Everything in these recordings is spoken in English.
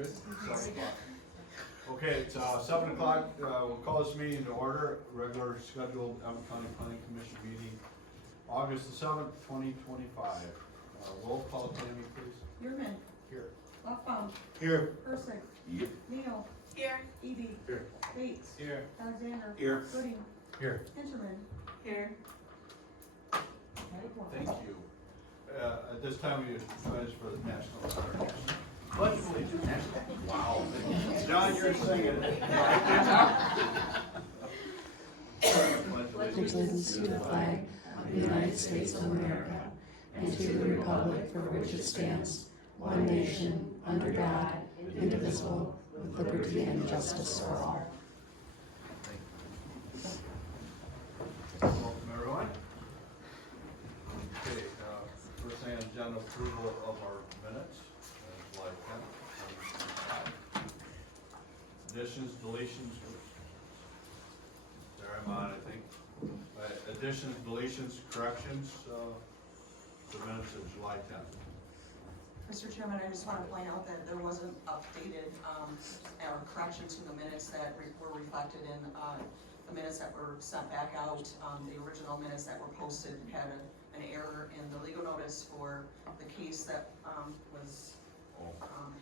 Good, 7 o'clock. Okay, it's 7 o'clock, we'll call this meeting to order, regular scheduled Emmet County Planning Commission meeting, August the 7th, 2025. Roll call, Tammy, please. Yearman. Here. Leffbaum. Here. Persick. Yep. Neal. Here. Eby. Here. Bates. Here. Alexander. Here. Gooding. Here. Hinterman. Here. Thank you. At this time, we rise for the national honor. Pledge of allegiance. Wow. John, you're singing it. Pledge allegiance to the flag of the United States of America and to the republic for which it stands, one nation, under God, indivisible, with liberty and justice for all. Welcome, everyone. Okay, first thing on the agenda, approval of our minutes, July 10th. Additions, deletions, there I'm on, I think. Additions, deletions, corrections, the minutes of July 10th. Mr. Chairman, I just want to point out that there was an updated, or correction to the minutes that were reflected in, the minutes that were sent back out. The original minutes that were posted had an error in the legal notice for the case that, was,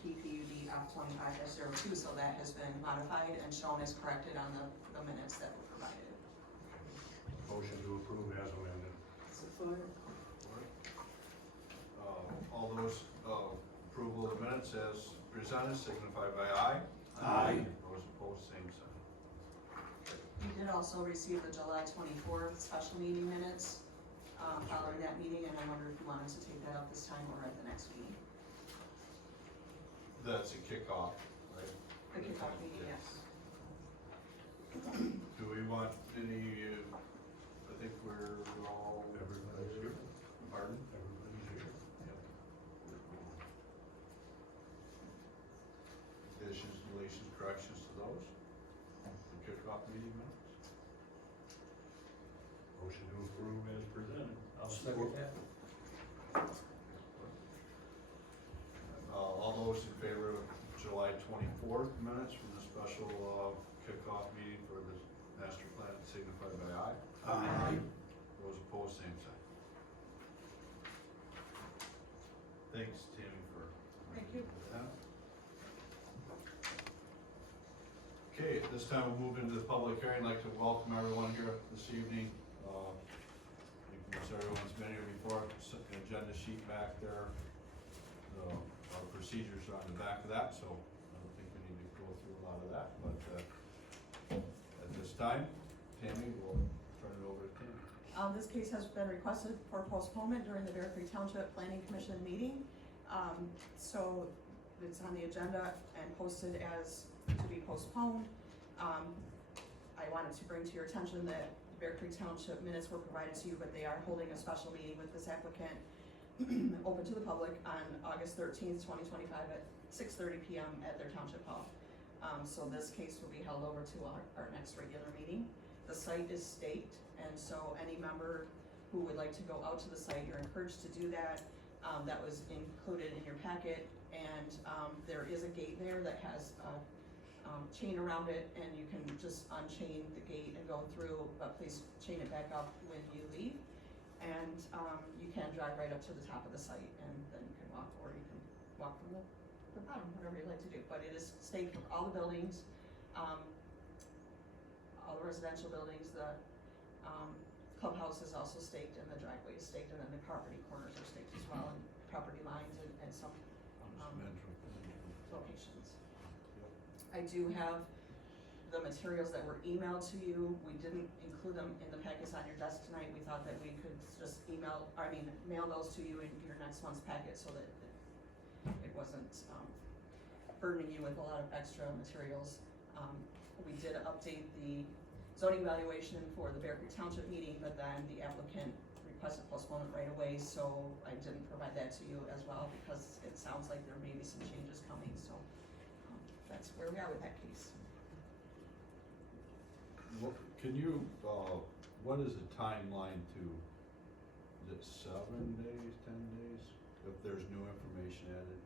PPUD F25-02, so that has been modified and shown as corrected on the minutes that were provided. Motion to approve as amended. Support. All those approval of the minutes as presented signify by aye. Aye. Those opposed, same sign. We did also receive the July 24th special meeting minutes following that meeting, and I wonder if you wanted to take that up this time or at the next meeting. That's a kickoff, right? The kickoff meeting, yes. Do we want any, I think we're all. Everybody's here. Pardon? Everybody's here. Additions, deletions, corrections to those? The kickoff meeting minutes? Motion to approve as presented. I'll second that. All those in favor of July 24th minutes from the special kickoff meeting for the master plan signify by aye. Aye. Those opposed, same sign. Thanks, Tammy, for. Thank you. that. Okay, at this time we'll move into the public hearing. I'd like to welcome everyone here this evening. You can see everyone's been here before, agenda sheet back there. Our procedures are on the back of that, so I don't think we need to go through a lot of that, but at this time, Tammy, we'll turn it over to Tammy. This case has been requested for postponement during the Bear Creek Township Planning Commission meeting. So it's on the agenda and posted as to be postponed. I wanted to bring to your attention that Bear Creek Township minutes were provided to you, but they are holding a special meeting with this applicant open to the public on August 13th, 2025 at 6:30 p.m. at their township hall. So this case will be held over to our next regular meeting. The site is staked, and so any member who would like to go out to the site, you're encouraged to do that. That was included in your packet, and there is a gate there that has a chain around it, and you can just unchain the gate and go through, but please chain it back up when you leave. And you can drive right up to the top of the site, and then you can walk, or you can walk from the bottom, whatever you'd like to do. But it is staked for all the buildings, all the residential buildings. The clubhouse is also staked, and the driveway is staked, and then the property corners are staked as well, and property lines and some locations. I do have the materials that were emailed to you. We didn't include them in the packets on your desk tonight. We thought that we could just mail those to you in your next month's packet so that it wasn't burdening you with a lot of extra materials. We did update the zoning evaluation for the Bear Creek Township meeting, but then the applicant requested postponement right away, so I didn't provide that to you as well because it sounds like there may be some changes coming, so that's where we are with that case. Can you, what is the timeline to, is it 7 days, 10 days, if there's new information added?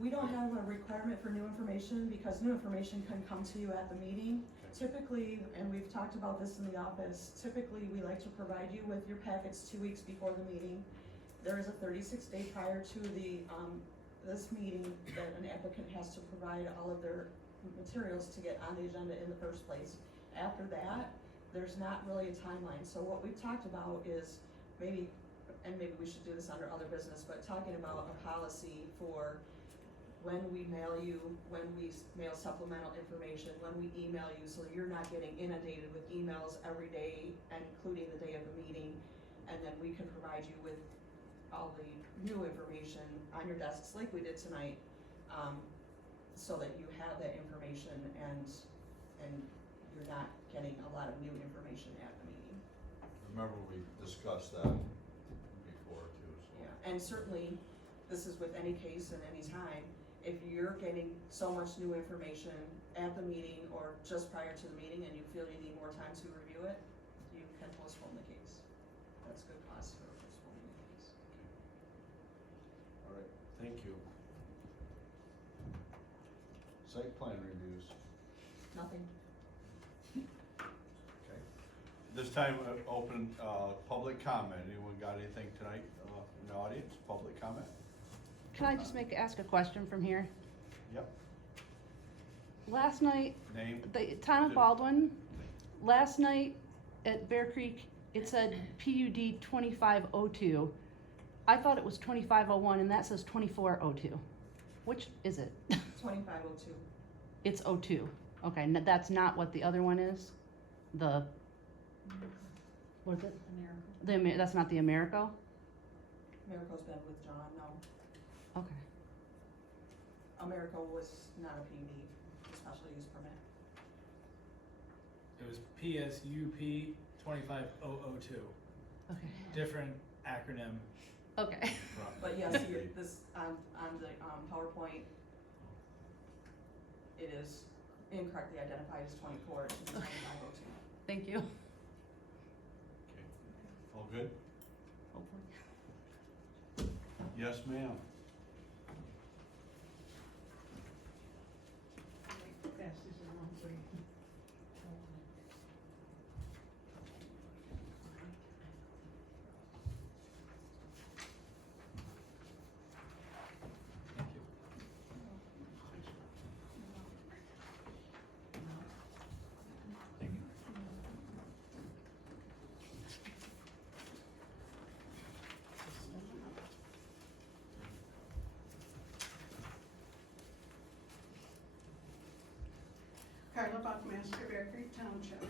We don't have a requirement for new information because new information can come to you at the meeting. Okay. Typically, and we've talked about this in the office, typically we like to provide you with your packets 2 weeks before the meeting. There is a 36-day prior to the, this meeting that an applicant has to provide all of their materials to get on the agenda in the first place. After that, there's not really a timeline. So what we've talked about is maybe, and maybe we should do this under other business, but talking about a policy for when we mail you, when we mail supplemental information, when we email you, so you're not getting inundated with emails every day, and including the day of the meeting. And then we can provide you with all the new information on your desks like we did tonight, so that you have that information and you're not getting a lot of new information at the meeting. Remember, we discussed that before too, so. Yeah, and certainly, this is with any case and any time, if you're getting so much new information at the meeting or just prior to the meeting and you feel you need more time to review it, you can postpone the case. That's good cause for postponing the case. All right, thank you. Site plan reviews, Nothing. okay. This time, open, public comment. Anyone got anything tonight, in the audience? Public comment? Can I just ask a question from here? Yep. Last night, Name? the town of Baldwin, last night at Bear Creek, it said PUD 2502. I thought it was 2501 and that says 2402. Which is it? 2502. It's 02. Okay, that's not what the other one is? The, what is it? That's not the Americo? Americo's been withdrawn, no. Okay. Americo was not a PUD, a special use permit. It was PSUP 25002. Okay. Different acronym. Okay. But yes, this, on the PowerPoint, it is incorrectly identified as 24, it's 2502. Thank you. Okay. All good? Hopefully. Yes, ma'am. Thank you. Thank you. Carla Buckmaster, Bear Creek Township.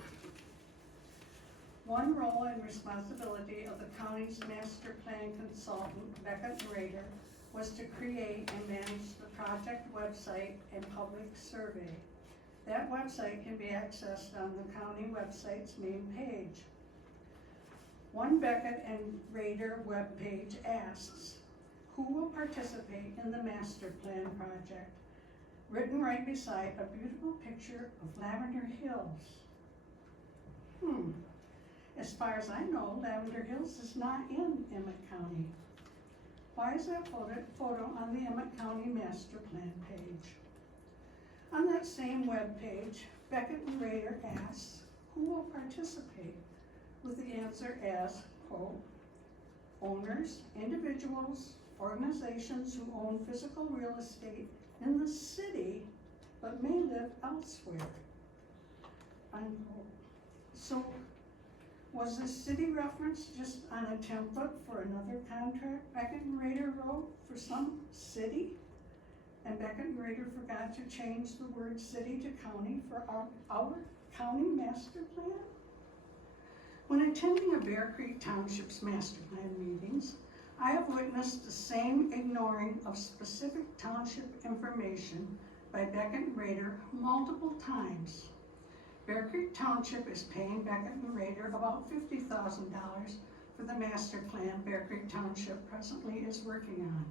One role and responsibility of the county's master plan consultant, Becca Rader, was to create and manage the project website and public survey. That website can be accessed on the county website's main page. One Beckett and Rader webpage asks, who will participate in the master plan project? Written right beside a beautiful picture of Lavender Hills. As far as I know, Lavender Hills is not in Emmet County. Why is that photo on the Emmet County Master Plan page? On that same web page, Beckett and Rader asks, who will participate? With the answer as, quote, owners, individuals, organizations who own physical real estate in the city but may live elsewhere, unquote. So, was this city reference just on a template for another contract Beckett and Rader wrote for some city? And Beckett and Rader forgot to change the word city to county for our county master plan? When attending a Bear Creek Township's master plan meetings, I have witnessed the same ignoring of specific township information by Beckett and Rader multiple times. Bear Creek Township is paying Beckett and Rader about $50,000 for the master plan Bear Creek Township presently is working on.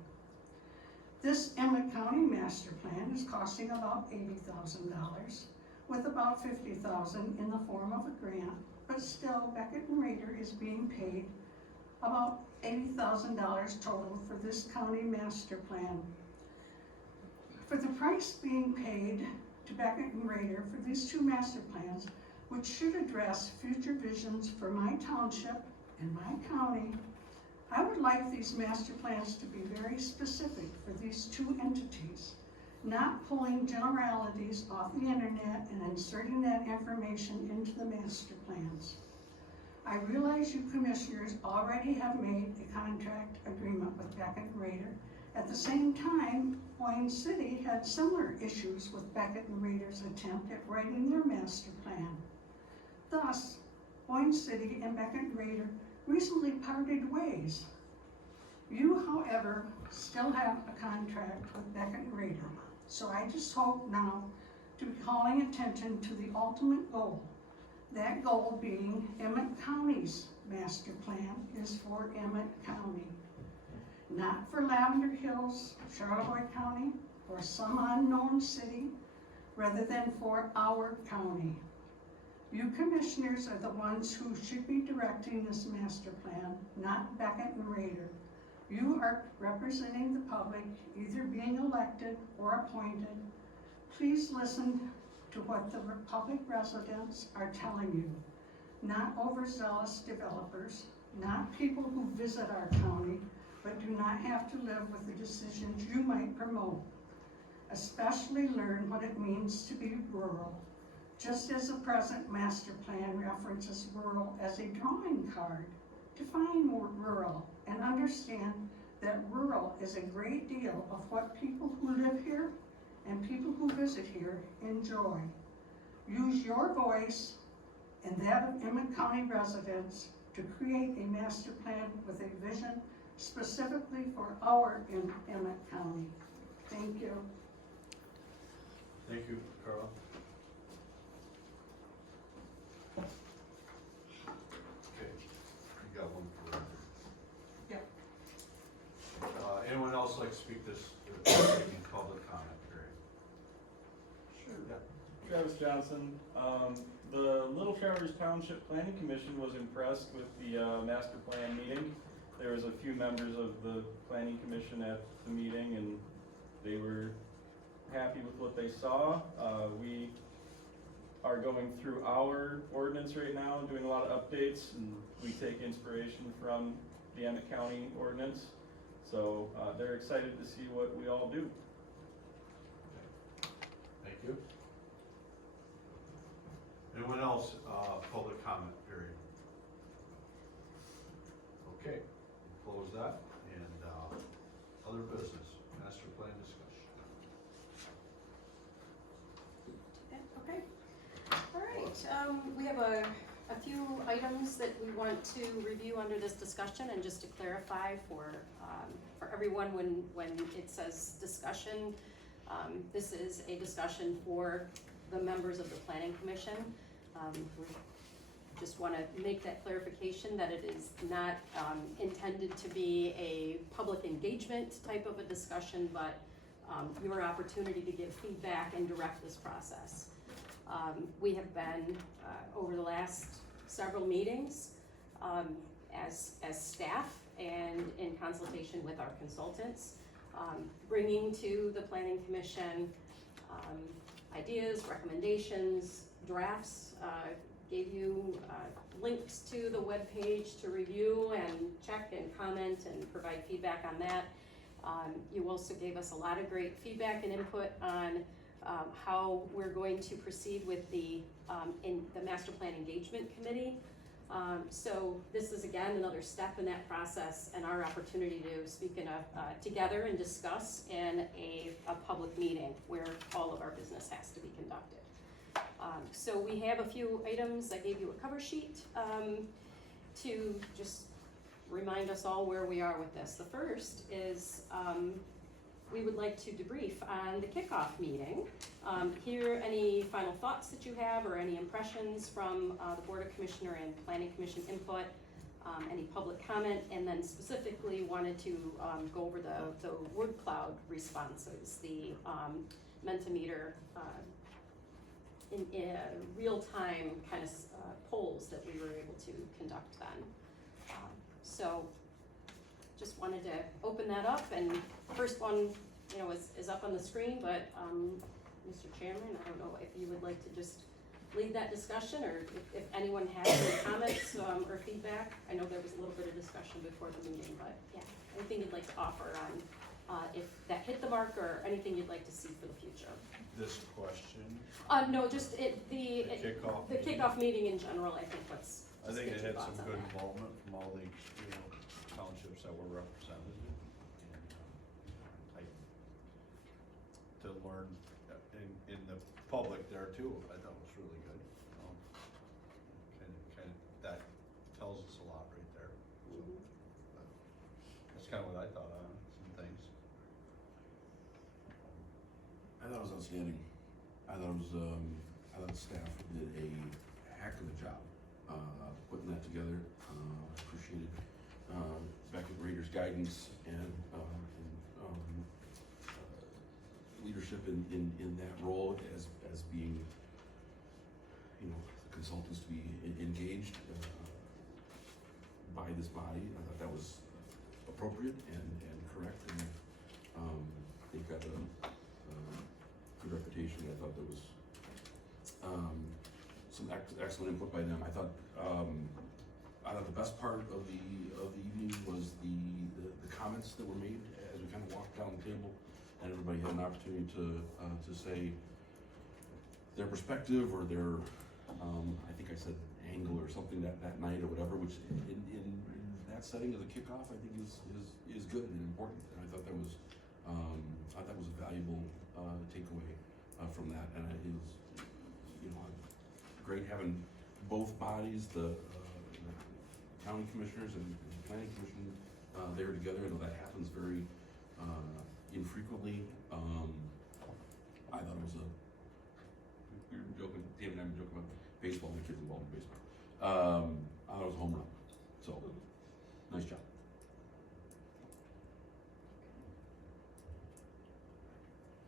This Emmet County master plan is costing about $80,000, with about $50,000 in the form of a grant, but still Beckett and Rader is being paid about $80,000 total for this county master plan. For the price being paid to Beckett and Rader for these two master plans, which should address future visions for my township and my county, I would like these master plans to be very specific for these two entities, not pulling generalities off the internet and inserting that information into the master plans. I realize you commissioners already have made a contract agreement with Beckett and Rader. At the same time, Wayne City had similar issues with Beckett and Rader's attempt at writing their master plan. Thus, Wayne City and Beckett and Rader recently parted ways. You, however, still have a contract with Beckett and Rader, so I just hope now to be calling attention to the ultimate goal. That goal being Emmet County's master plan is for Emmet County, not for Lavender Hills, Charlevoix County, or some unknown city, rather than for our county. You commissioners are the ones who should be directing this master plan, not Beckett and Rader. You are representing the public, either being elected or appointed. Please listen to what the public residents are telling you, not overzealous developers, not people who visit our county, but do not have to live with the decisions you might promote. Especially learn what it means to be rural. Just as the present master plan references rural as a drawing card, define more rural and understand that rural is a great deal of what people who live here and people who visit here enjoy. Use your voice and that of Emmet County residents to create a master plan with a vision specifically for our Emmet County. Thank you. Thank you, Carla. Okay, you got one for Rader. Yep. Anyone else like to speak this, in public comment period? Sure. Yeah. Travis Johnson. The Little Traverse Township Planning Commission was impressed with the master plan meeting. There was a few members of the planning commission at the meeting and they were happy with what they saw. We are going through our ordinance right now and doing a lot of updates, and we take inspiration from the Emmet County ordinance. So they're excited to see what we all do. Thank you. Anyone else, public comment period? Okay, we'll close that, and, other business, master plan discussion. Okay, all right, we have a few items that we want to review under this discussion, and just to clarify for everyone, when it says discussion, this is a discussion for the members of the planning commission. We just want to make that clarification that it is not intended to be a public engagement type of a discussion, but your opportunity to give feedback and direct this process. We have been, over the last several meetings, as staff and in consultation with our consultants, bringing to the planning commission ideas, recommendations, drafts, gave you links to the webpage to review and check and comment and provide feedback on that. You also gave us a lot of great feedback and input on how we're going to proceed with the Master Plan Engagement Committee. So this is again another step in that process and our opportunity to speak in together and discuss in a public meeting where all of our business has to be conducted. So we have a few items. I gave you a cover sheet to just remind us all where we are with this. The first is we would like to debrief on the kickoff meeting. Hear any final thoughts that you have or any impressions from the Board of Commissioner and Planning Commission input, any public comment, and then specifically wanted to go over the word cloud responses, the Mentimeter in real-time kind of polls that we were able to conduct then. So just wanted to open that up, and the first one, is up up on the screen, but, Mr. Chairman, I don't know if you would like to just lead that discussion, or if anyone has any comments, or feedback. I know there was a little bit of discussion before the meeting, but yeah, anything you'd like to offer on, if that hit the mark, or anything you'd like to see for the future. This question, No, just the kickoff. the kickoff meeting in general, I think, let's I think just it get your had some thoughts on good that. involvement from all the, townships that were represented. And, to learn in the public there too, I thought was really good. That tells us a lot right there. Mhm. That's kind of what I thought on some things. I thought it was outstanding. I thought staff did a heck of a job, putting that together. Appreciated, Becky Rader's guidance and leadership in that role as being, the consultants to be engaged, by this body. I thought that was appropriate and correct, and, they've got a good reputation. I thought there was some excellent input by them. I thought the best part of the evening was the comments that were made as we kind of walked down the table, and everybody had an opportunity to say their perspective or their I think I said angle or something that night or whatever, which in that setting of the kickoff I think is good and important. And I thought that was a valuable takeaway from that, and it was great having both bodies, the county commissioners and the planning commission there together. I know that happens very infrequently. I thought it was we were joking, Dave and I were joking about baseball, my kids involved in baseball. I thought it was a home run, so nice job.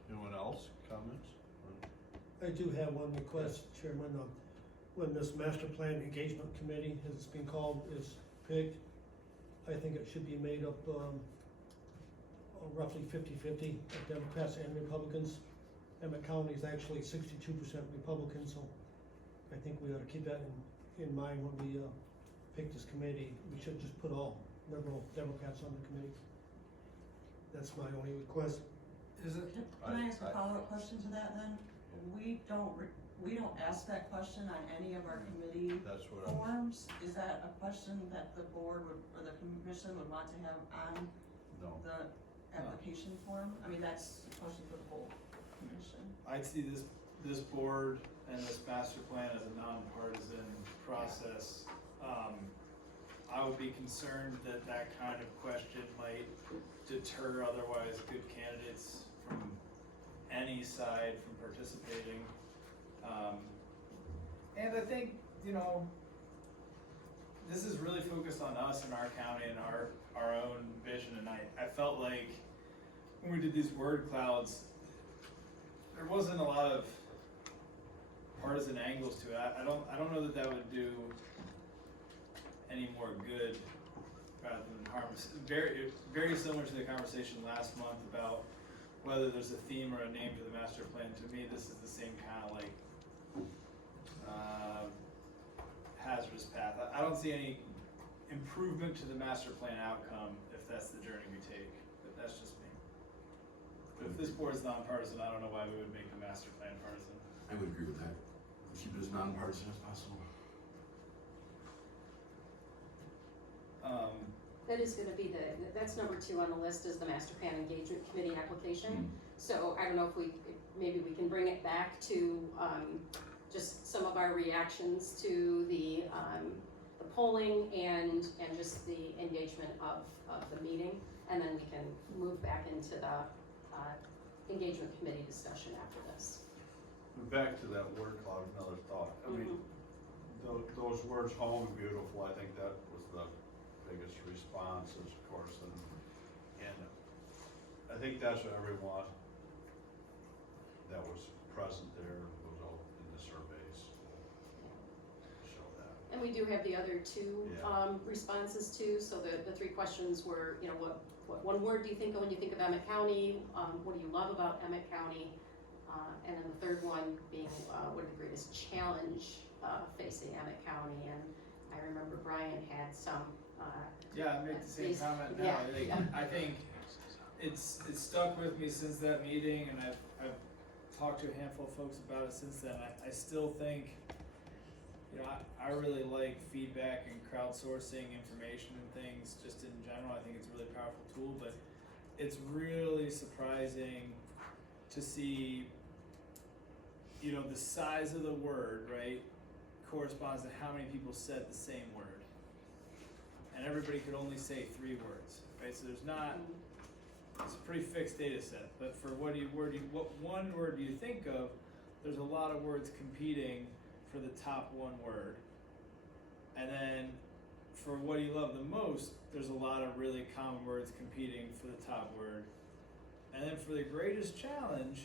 Anyone else, comments? I do have one request, Chairman. When this master plan engagement committee, as it's been called, is picked, I think it should be made up roughly 50-50 of Democrats and Republicans. Emmet County is actually 62% Republican, so I think we ought to keep that in mind when we pick this committee. We should just put all liberal Democrats on the committee. That's my only request. Is it? Can I ask a follow-up question to that then? We don't ask that question on any of our committee That's what I was, forms. Is that a question that the board would, or the commission would want to have on no. the application form? I mean, that's a question for the whole commission. I'd see this board and this master plan as a nonpartisan process. I would be concerned that kind of question might deter otherwise good candidates from any side from participating. And I think, this is really focused on us and our county and our own vision, and I felt like when we did these word clouds, there wasn't a lot of partisan angles to it. I don't know that would do any more good rather than harm. It's very similar to the conversation last month about whether there's a theme or a name to the master plan. To me, this is the same kind of like hazardous path. I don't see any improvement to the master plan outcome if that's the journey we take, but that's just me. But if this board is nonpartisan, I don't know why we would make the master plan partisan. I would agree with that. Keep it as nonpartisan as possible. That is gonna be that's number 2 on the list, is the master plan engagement committee application. So I don't know if maybe we can bring it back to, just some of our reactions to the polling and just the engagement of the meeting, and then we can move back into the engagement committee discussion after this. Back to that word cloud, another thought. I mean, those words, home and beautiful, I think that was the biggest responses, of course, and I think that's what everyone that was present there was all in the surveys show that. And we do have the other two, Yeah. responses too, so the three questions were, you know, what one word do you think of when you think of Emmet County? What do you love about Emmet County? And then the third one being, what is the greatest challenge, facing Emmet County? And I remember Brian had some, Yeah, I make the same comment now. Yeah, Like, yeah. I think it's stuck with me since that meeting, and I've talked to a handful of folks about it since then. I still think, you know, I really like feedback and crowdsourcing information and things just in general. I think it's a really powerful tool, but it's really surprising to see, you know, the size of the word, right, corresponds to how many people said the same word. And everybody could only say 3 words, right? So there's not, it's a pretty fixed data set, but for what one word do you think of, there's a lot of words competing for the top one word. And then for what you love the most, there's a lot of really common words competing for the top word. And then for the greatest challenge,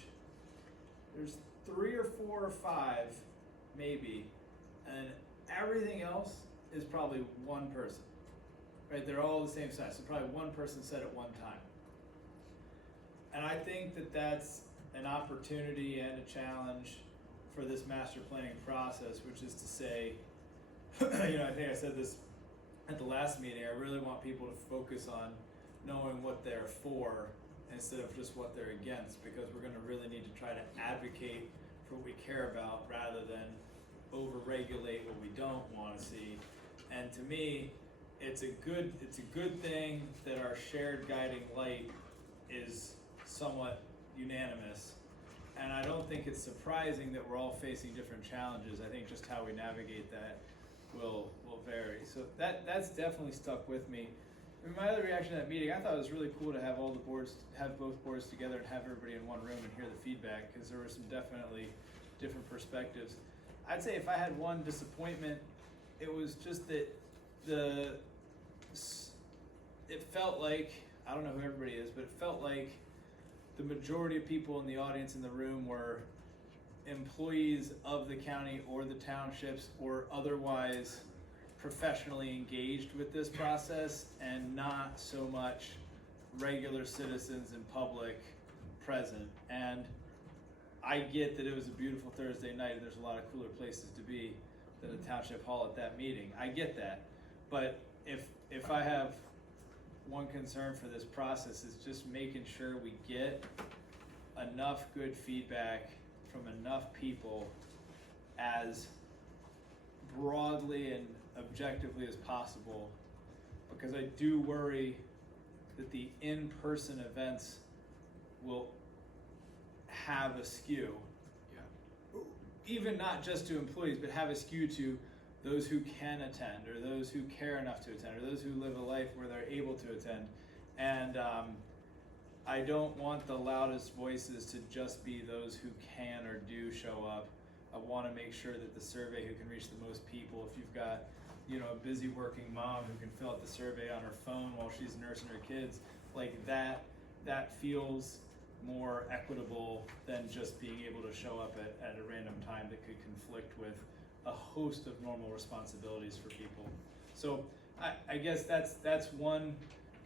there's 3 or 4 or 5, maybe, and everything else is probably one person, right? They're all the same size, so probably one person said it one time. And I think that that's an opportunity and a challenge for this master planning process, which is to say, you know, I think I said this at the last meeting, I really want people to focus on knowing what they're for instead of just what they're against, because we're gonna really need to try to advocate for what we care about rather than over-regulate what we don't wanna see. And to me, it's a good thing that our shared guiding light is somewhat unanimous. And I don't think it's surprising that we're all facing different challenges. I think just how we navigate that will vary. So that's definitely stuck with me. And my other reaction to that meeting, I thought it was really cool to have both boards together and have everybody in one room and hear the feedback, because there were some definitely different perspectives. I'd say if I had one disappointment, it was just that it felt like, I don't know who everybody is, but it felt like the majority of people in the audience in the room were employees of the county or the townships or otherwise professionally engaged with this process, and not so much regular citizens and public present. And I get that it was a beautiful Thursday night and there's a lot of cooler places to be than the township hall at that meeting. I get that. But if I have one concern for this process, is just making sure we get enough good feedback from enough people as broadly and objectively as possible, because I do worry that the in-person events will have a skew. Yeah. Even not just to employees, but have a skew to those who can attend, or those who care enough to attend, or those who live a life where they're able to attend. And I don't want the loudest voices to just be those who can or do show up. I want to make sure that the survey who can reach the most people, if you've got, you know, a busy working mom who can fill out the survey on her phone while she's nursing her kids, like that feels more equitable than just being able to show up at a random time that could conflict with a host of normal responsibilities for people. So I guess that's one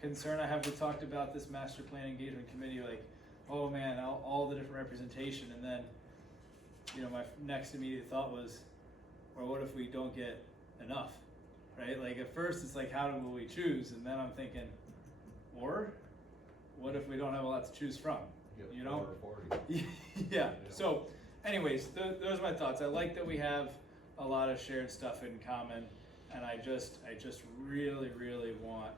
concern I have. We talked about this master plan engagement committee, like, oh man, all the different representation, and then, you know, my next immediate thought was, well, what if we don't get enough, right? Like at first it's like, how will we choose? And then I'm thinking, or what if we don't have a lot to choose from? You know? 4 or 40. Yeah. So anyways, those are my thoughts. I like that we have a lot of shared stuff in common, and I just really, really want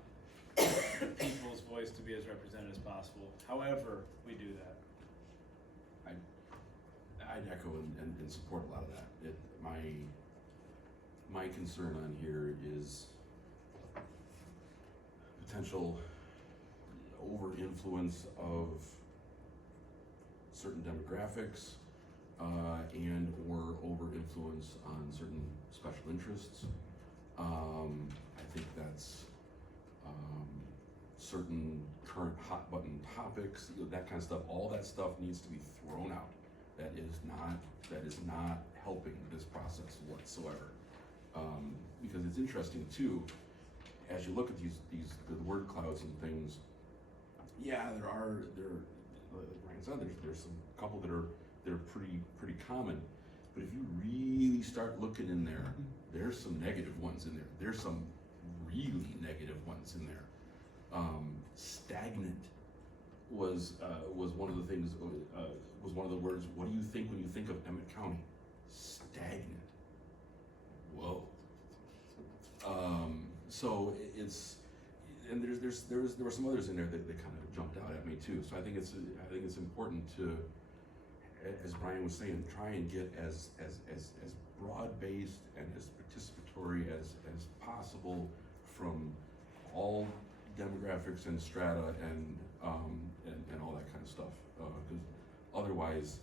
people's voice to be as represented as possible, however we do that. I'd echo and support a lot of that. My concern on here is potential over-influence of certain demographics and or over-influence on certain special interests. I think that's certain current hot button topics, you know, that kind of stuff. All that stuff needs to be thrown out. That is not helping this process whatsoever. Because it's interesting too, as you look at the word clouds and things, yeah, like Ryan said, there's some couple that are pretty common, but if you really start looking in there, there's some negative ones in there. There's some really negative ones in there. Stagnant was one of the things, was one of the words. What do you think when you think of Emmet County? Stagnant. Whoa. So it's, and there were some others in there that kind of jumped out at me too. So I think it's important to, as Brian was saying, try and get as broad-based and as participatory as possible from all demographics and strata and all that kind of stuff. Because otherwise,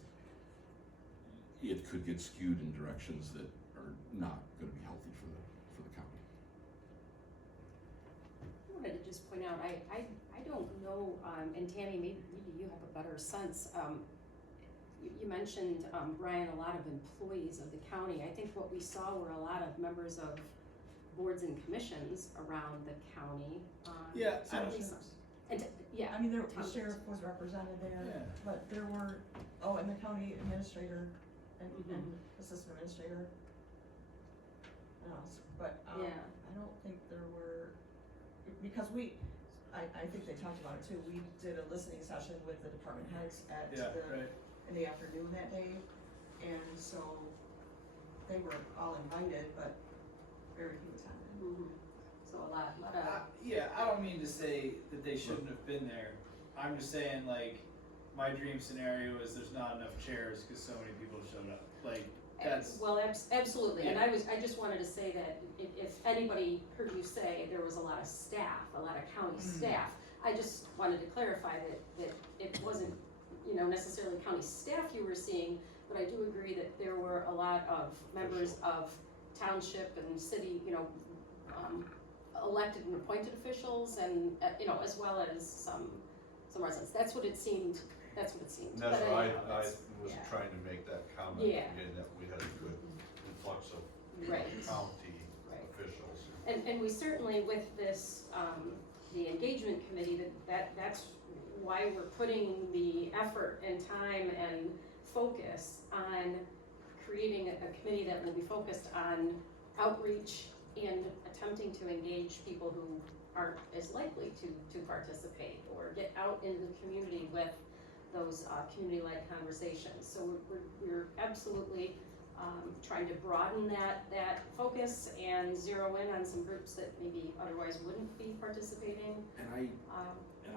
it could get skewed in directions that are not going to be healthy for the county. I wanted to just point out, I don't know, and Tammy, maybe you have a better sense. You mentioned, Brian, a lot of employees of the county. I think what we saw were a lot of members of boards and commissions around the county. Yeah, so at least- and, yeah. I mean, the Townships. sheriff was represented there, Yeah. but there were, and the county administrator and assistant administrator. But, Yeah. I don't think there were, because I think they talked about it too, we did a listening session with the department heads at Yeah, right. in the afternoon that day, and so they were all invited, but very few attended. Mhm. So a lot of. Yeah, I don't mean to say that they shouldn't have been there. I'm just saying, like, my dream scenario is there's not enough chairs because so many people showed up. Like, that's. Well, absolutely, and Yeah. I just wanted to say that if anybody heard you say there was a lot of staff, a lot of county staff, I just wanted to clarify that it wasn't, necessarily county staff you were seeing, but I do agree that there were a lot of members of township and city, elected and appointed officials and, as well as some residents. That's what it seemed. And that's But why anyhow, I that's- was yeah. trying to make that comment Yeah. again, that we had a good influx of Right. county Right. officials. And we certainly, with this, the engagement committee, that's why we're putting the effort and time and focus on creating a committee that will be focused on outreach and attempting to engage people who aren't as likely to participate or get out into the community with those community-led conversations. So we're absolutely trying to broaden that focus and zero in on some groups that maybe otherwise wouldn't be participating. And I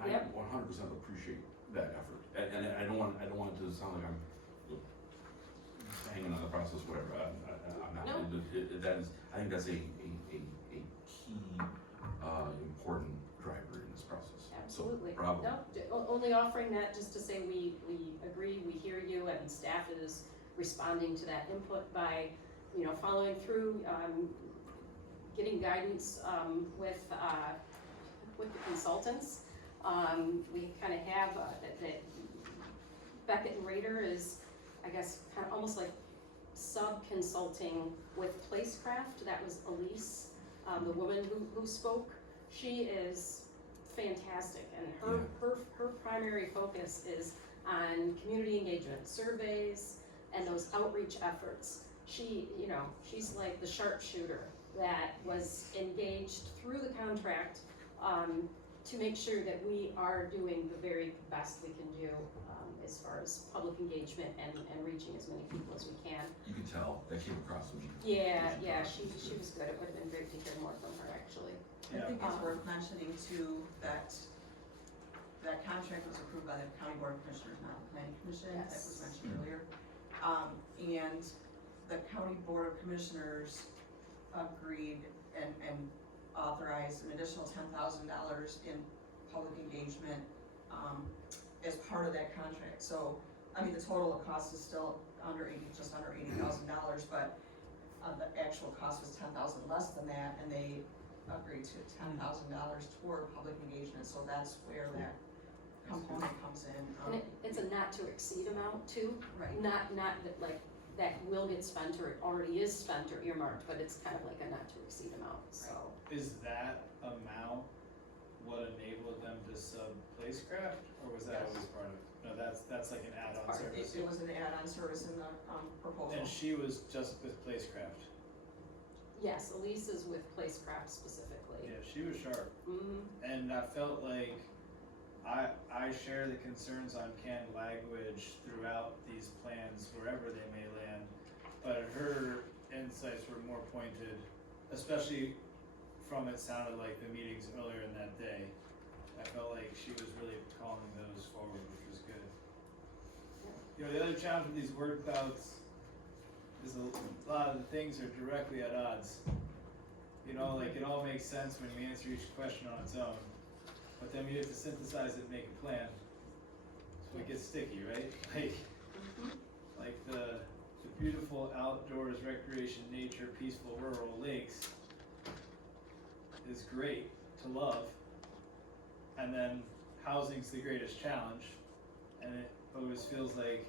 Yep. 100% appreciate that effort. And I don't want it to sound like I'm hanging on the process, whatever. I'm not. No. That is, I think that's a key important driver in this process. Absolutely. So, bravo. No, only offering that just to say we agree, we hear you, and staff is responding to that input by, following through, getting guidance, with the consultants. We kind of have, that Beckett and Rader is, I guess, kind of almost like sub-consulting with Placecraft. That was Elise, the woman who spoke. She is fantastic, and her primary focus is on community engagement, surveys, and those outreach efforts. She's like the sharpshooter that was engaged through the contract, to make sure that we are doing the very best we can do, as far as public engagement and reaching as many people as we can. You can tell that came across when Yeah, she was good. It would have been great to hear more from her, actually. I think it's worth mentioning too, that contract was approved by the county board of commissioners, not the planning commission, that was Yes. mentioned earlier. And the county board of commissioners agreed and authorized an additional $10,000 in public engagement, as part of that contract. So, the total cost is still just under $80,000, but the actual cost was $10,000 less than that, and they agreed to $10,000 toward public engagement, so that's where that component comes in. And it's a not to exceed amount too, Right. not that like that will get spent, or it already is spent or earmarked, but it's kind of like a not to exceed amount, so. Is that amount what enabled them to sub Placecraft, or was that Yes. always part of it? No, that's like an add-on Part- service. It was an add-on service in the, proposal. And she was just with Placecraft. Yes, Elise is with Placecraft specifically. Yeah, she was sharp. Mm-hmm. And I felt like I share the concerns on canned language throughout these plans, wherever they may land. But her insights were more pointed, especially from it sounded like the meetings earlier in that day. I felt like she was really calling those forward, which was good. You know, the other challenge with these word clouds is a lot of the things are directly at odds. You know, like it all makes sense when you answer each question on its own, but then you have to synthesize it and make a plan. So it gets sticky, right? Like the beautiful outdoors recreation, nature, peaceful rural lakes is great to love, and then housing's the greatest challenge, and it always feels like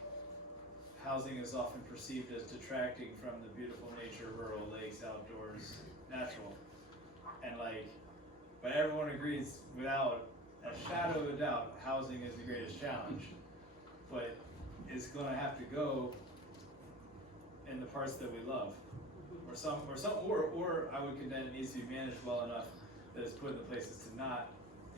housing is often perceived as detracting from the beautiful nature, rural lakes, outdoors, natural. And like, but everyone agrees without a shadow of a doubt, housing is the greatest challenge. But it's gonna have to go in the parts that we love. Or I would contend it needs to be managed well enough that it's put in the places to not,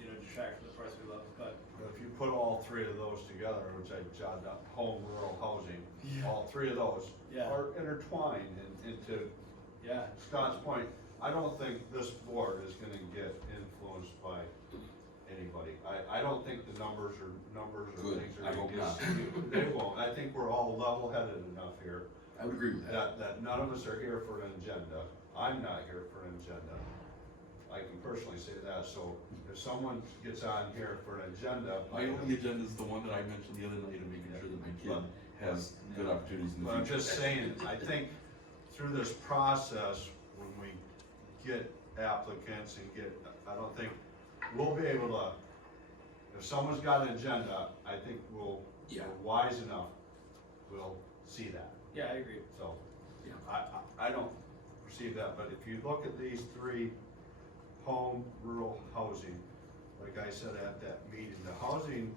you know, detract from the parts we love. But If you put all three of those together, which I jotted up, home, rural, housing, Yeah. all three of those Yeah. are intertwined into yeah, Scott's point. I don't think this board is gonna get influenced by anybody. I don't think the numbers or Good. things are I gonna hope get not. skewed. They won't. I think we're all level-headed enough here I would agree with that. that none of us are here for an agenda. I'm not here for an agenda. I can personally say that, so if someone gets on here for an agenda. My only agenda is the one that I mentioned the other night of making sure that my kid has good opportunities in the But I'm future. just saying, I think through this process, when we get applicants and I don't think, we'll be able to, if someone's got an agenda, I think we're wise enough, we'll see that. yeah, I agree. So, Yeah. I don't perceive that, but if you look at these three, home, rural, housing, like I said at that meeting, the housing,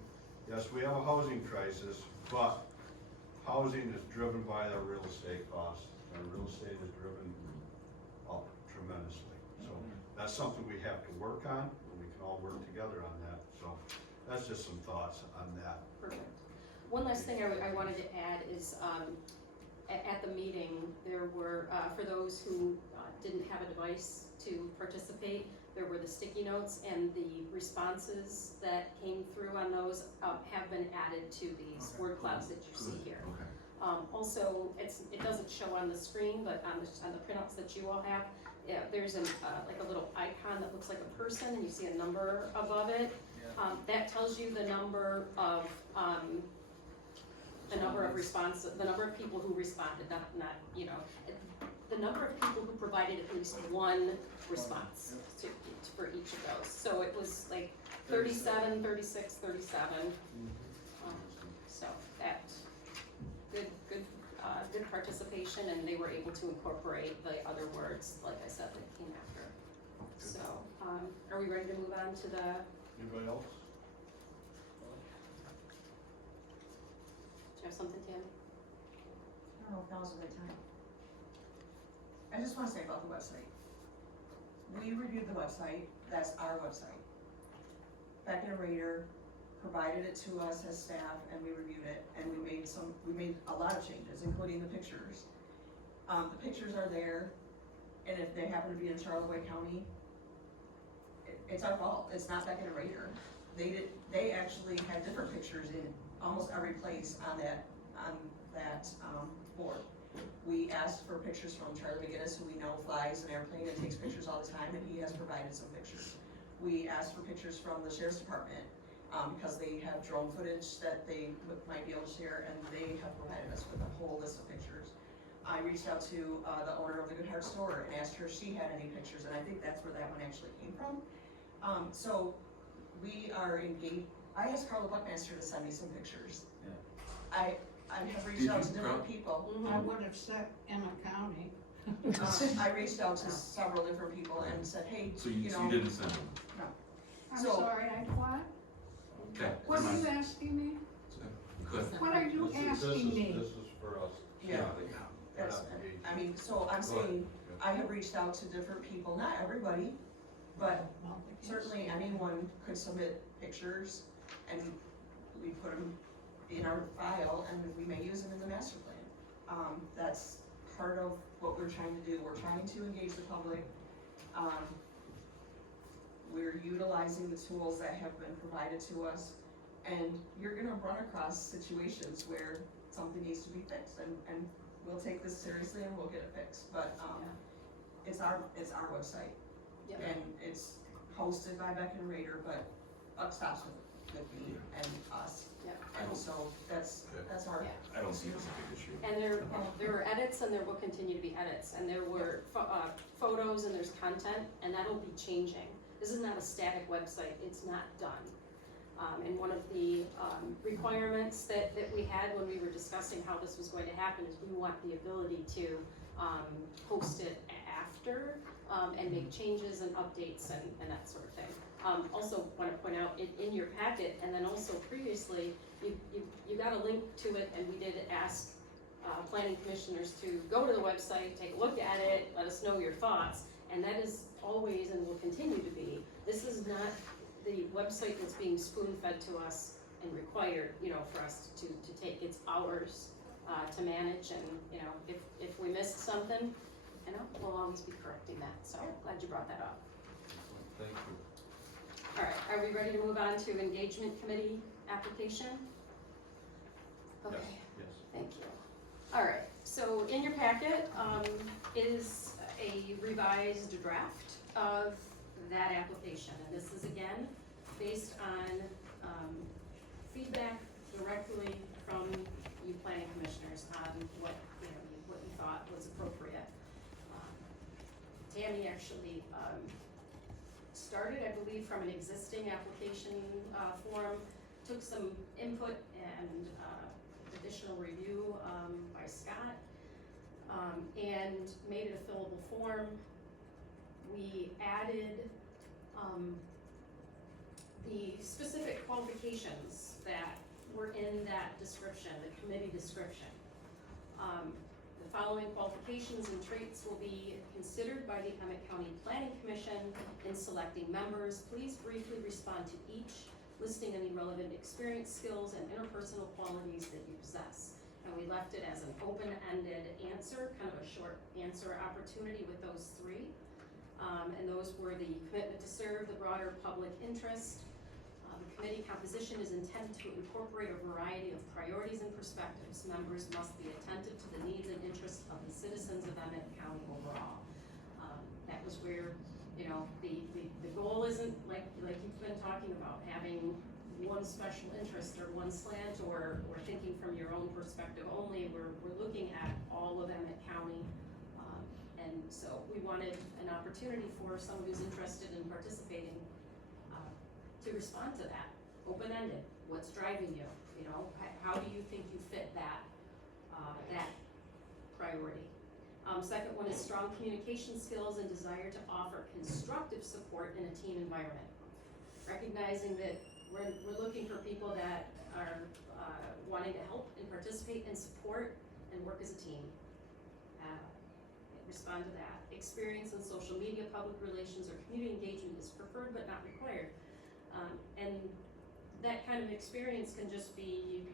yes, we have a housing crisis, but housing is driven by the real estate costs, and real estate is driven up tremendously. So that's something we have to work on, and we can all work together on that, so that's just some thoughts on that. Perfect. One last thing I wanted to add is, at the meeting, there were, for those who didn't have a device to participate, there were the sticky notes, and the responses that came through on those have been added to these Okay. word clouds that you see Good. here. Okay. Also, it doesn't show on the screen, but on the printouts that you all have, yeah, there's like a little icon that looks like a person, and you see a number above it. Yeah. That tells you the number of responses, the number of people who responded, not, you know, the number of people who provided at least one response for each of those. So it was like 37, 36, 37. So that, good participation, and they were able to incorporate the other words, like I said, that came after. So, are we ready to move on to the, Anybody else? do you have something, Tammy? I don't know if now's a good time. I just wanna say about the website. We reviewed the website, that's our website. Beckett and Rader provided it to us as staff, and we reviewed it, and we made a lot of changes, including the pictures. The pictures are there, and if they happen to be in Charlevoix County, it's our fault, it's not Beckett and Rader. They actually had different pictures in almost every place on that board. We asked for pictures from Charlie McGinnis, who we know flies an airplane and takes pictures all the time, and he has provided some pictures. We asked for pictures from the sheriff's department, because they have drone footage that they might be able to share, and they have provided us with a whole list of pictures. I reached out to the owner of the Good Heart store and asked her if she had any pictures, and I think that's where that one actually came from. So we are engaged. I asked Carla Buckmaster to send me some pictures. Yeah. I have Did reached out you, to different Carl? people. Mhm. I would have said Emmet County. I reached out to several different people and said, hey, So you you know. didn't send them? I'm So- sorry, I what? Okay, What never are you mind. asking me? Good. What are you asking me? This is for us. Yeah, We're that's, not engaged. I mean, so I'm Go ahead. saying, I have reached out to different people, not everybody, but certainly anyone could submit pictures and we put them in our file and we may use them in the master plan. That's part of what we're trying to do. We're trying to engage the public. We're utilizing the tools that have been provided to us. And you're gonna run across situations where something needs to be fixed and we'll take this seriously and we'll get it fixed. But, it's our website. Yep. And it's hosted by Beck and Rader, but Buck stops with me and us. Yep. And so that's our. Yeah. I don't see it as a big issue. And there were edits and there will continue to be edits, and there were photos and there's content, and that'll be changing. This is not a static website, it's not done. And one of the requirements that we had when we were discussing how this was going to happen is we want the ability to host it after and make changes and updates and that sort of thing. Also want to point out in your packet, and then also previously, you got a link to it, and we did ask planning commissioners to go to the website, take a look at it, let us know your thoughts, and that is always and will continue to be. This is not the website that's being spoon-fed to us and required, for us to take. It's ours to manage, and, if we missed something, we'll always be correcting that, so glad you brought that up. Thank you. All right, are we ready to move on to engagement committee application? Okay, Yes. thank you. All right, so in your packet is a revised draft of that application. And this is again based on feedback directly from you planning commissioners on what you thought was appropriate. Tammy actually started, I believe, from an existing application form, took some input and additional review by Scott, and made it a fillable form. We added the specific qualifications that were in that description, the committee description. The following qualifications and traits will be considered by the Emmet County Planning Commission in selecting members. Please briefly respond to each, listing any relevant experience, skills, and interpersonal qualities that you possess. And we left it as an open-ended answer, kind of a short answer opportunity with those three. And those were the commitment to serve the broader public interest. The committee composition is intended to incorporate a variety of priorities and perspectives. Members must be attentive to the needs and interests of the citizens of Emmet County overall. That was where, the goal isn't like you've been talking about, having one special interest or one slant or thinking from your own perspective only. We're looking at all of Emmet County. And so we wanted an opportunity for someone who's interested in participating to respond to that, open-ended. What's driving you? How do you think you fit that priority? Second one is strong communication skills and desire to offer constructive support in a team environment. Recognizing that we're looking for people that are wanting to help and participate and support and work as a team. Respond to that. Experience in social media, public relations, or community engagement is preferred but not required. And that kind of experience can just be,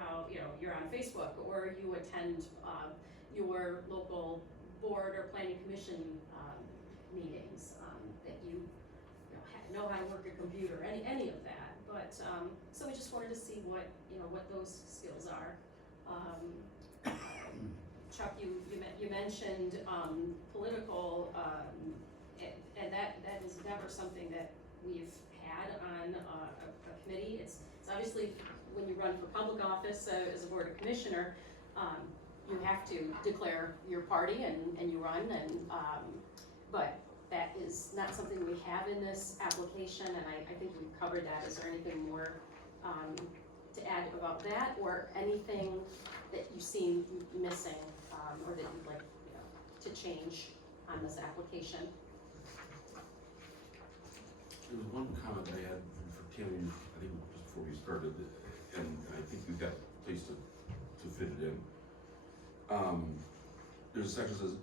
how, you're on Facebook, or you attend your local board or planning commission meetings, that you know how to work a computer, any of that. But, so we just wanted to see what those skills are. Chuck, you mentioned political, and that is never something that we've had on a committee. It's obviously when you run for public office as a board of commissioner, you have to declare your party and you run, but that is not something we have in this application, and I think we've covered that. Is there anything more to add about that, or anything that you see missing, or that you'd like, to change on this application? There was one comment I had for Tammy, I think just before we started, and I think we've got a place to fit it in. There's a section that says,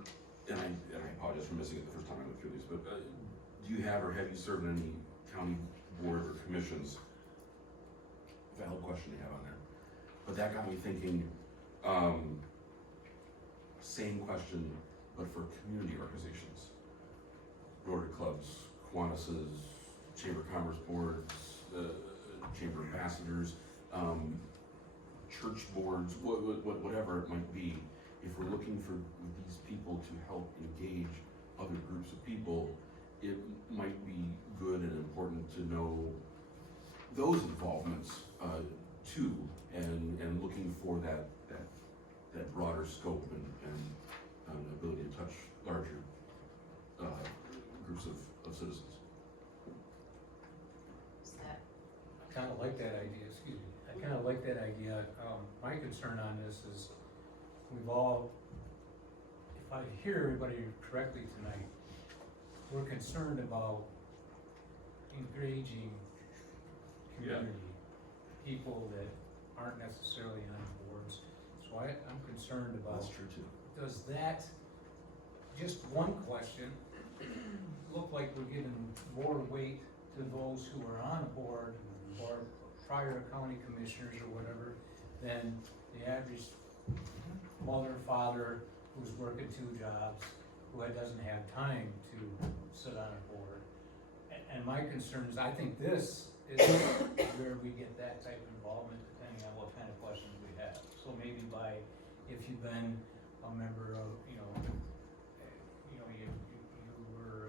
and I apologize for missing it the first time I went through these, but do you have or have you served in any county board or commissions? Valid question to have on there. But that got me thinking, same question, but for community organizations. Rotary clubs, Kiwanis, Chamber of Commerce boards, Chamber ambassadors, church boards, whatever it might be. If we're looking for these people to help engage other groups of people, it might be good and important to know those involvements too, and looking for that broader scope and ability to touch larger groups of citizens. Is that, I kinda like that idea, excuse me, I kinda like that idea. My concern on this is, we've all, if I hear everybody correctly tonight, we're concerned about engaging community, people that aren't necessarily on boards. So I'm concerned about, That's true too. does that, just one question, look like we're giving more weight to those who are on a board or prior county commissioners or whatever than the average mother, father who's working 2 jobs, who doesn't have time to sit on a board? And my concern is, I think this is where we get that type of involvement, depending on what kind of questions we have. So maybe by, if you've been a member of, you were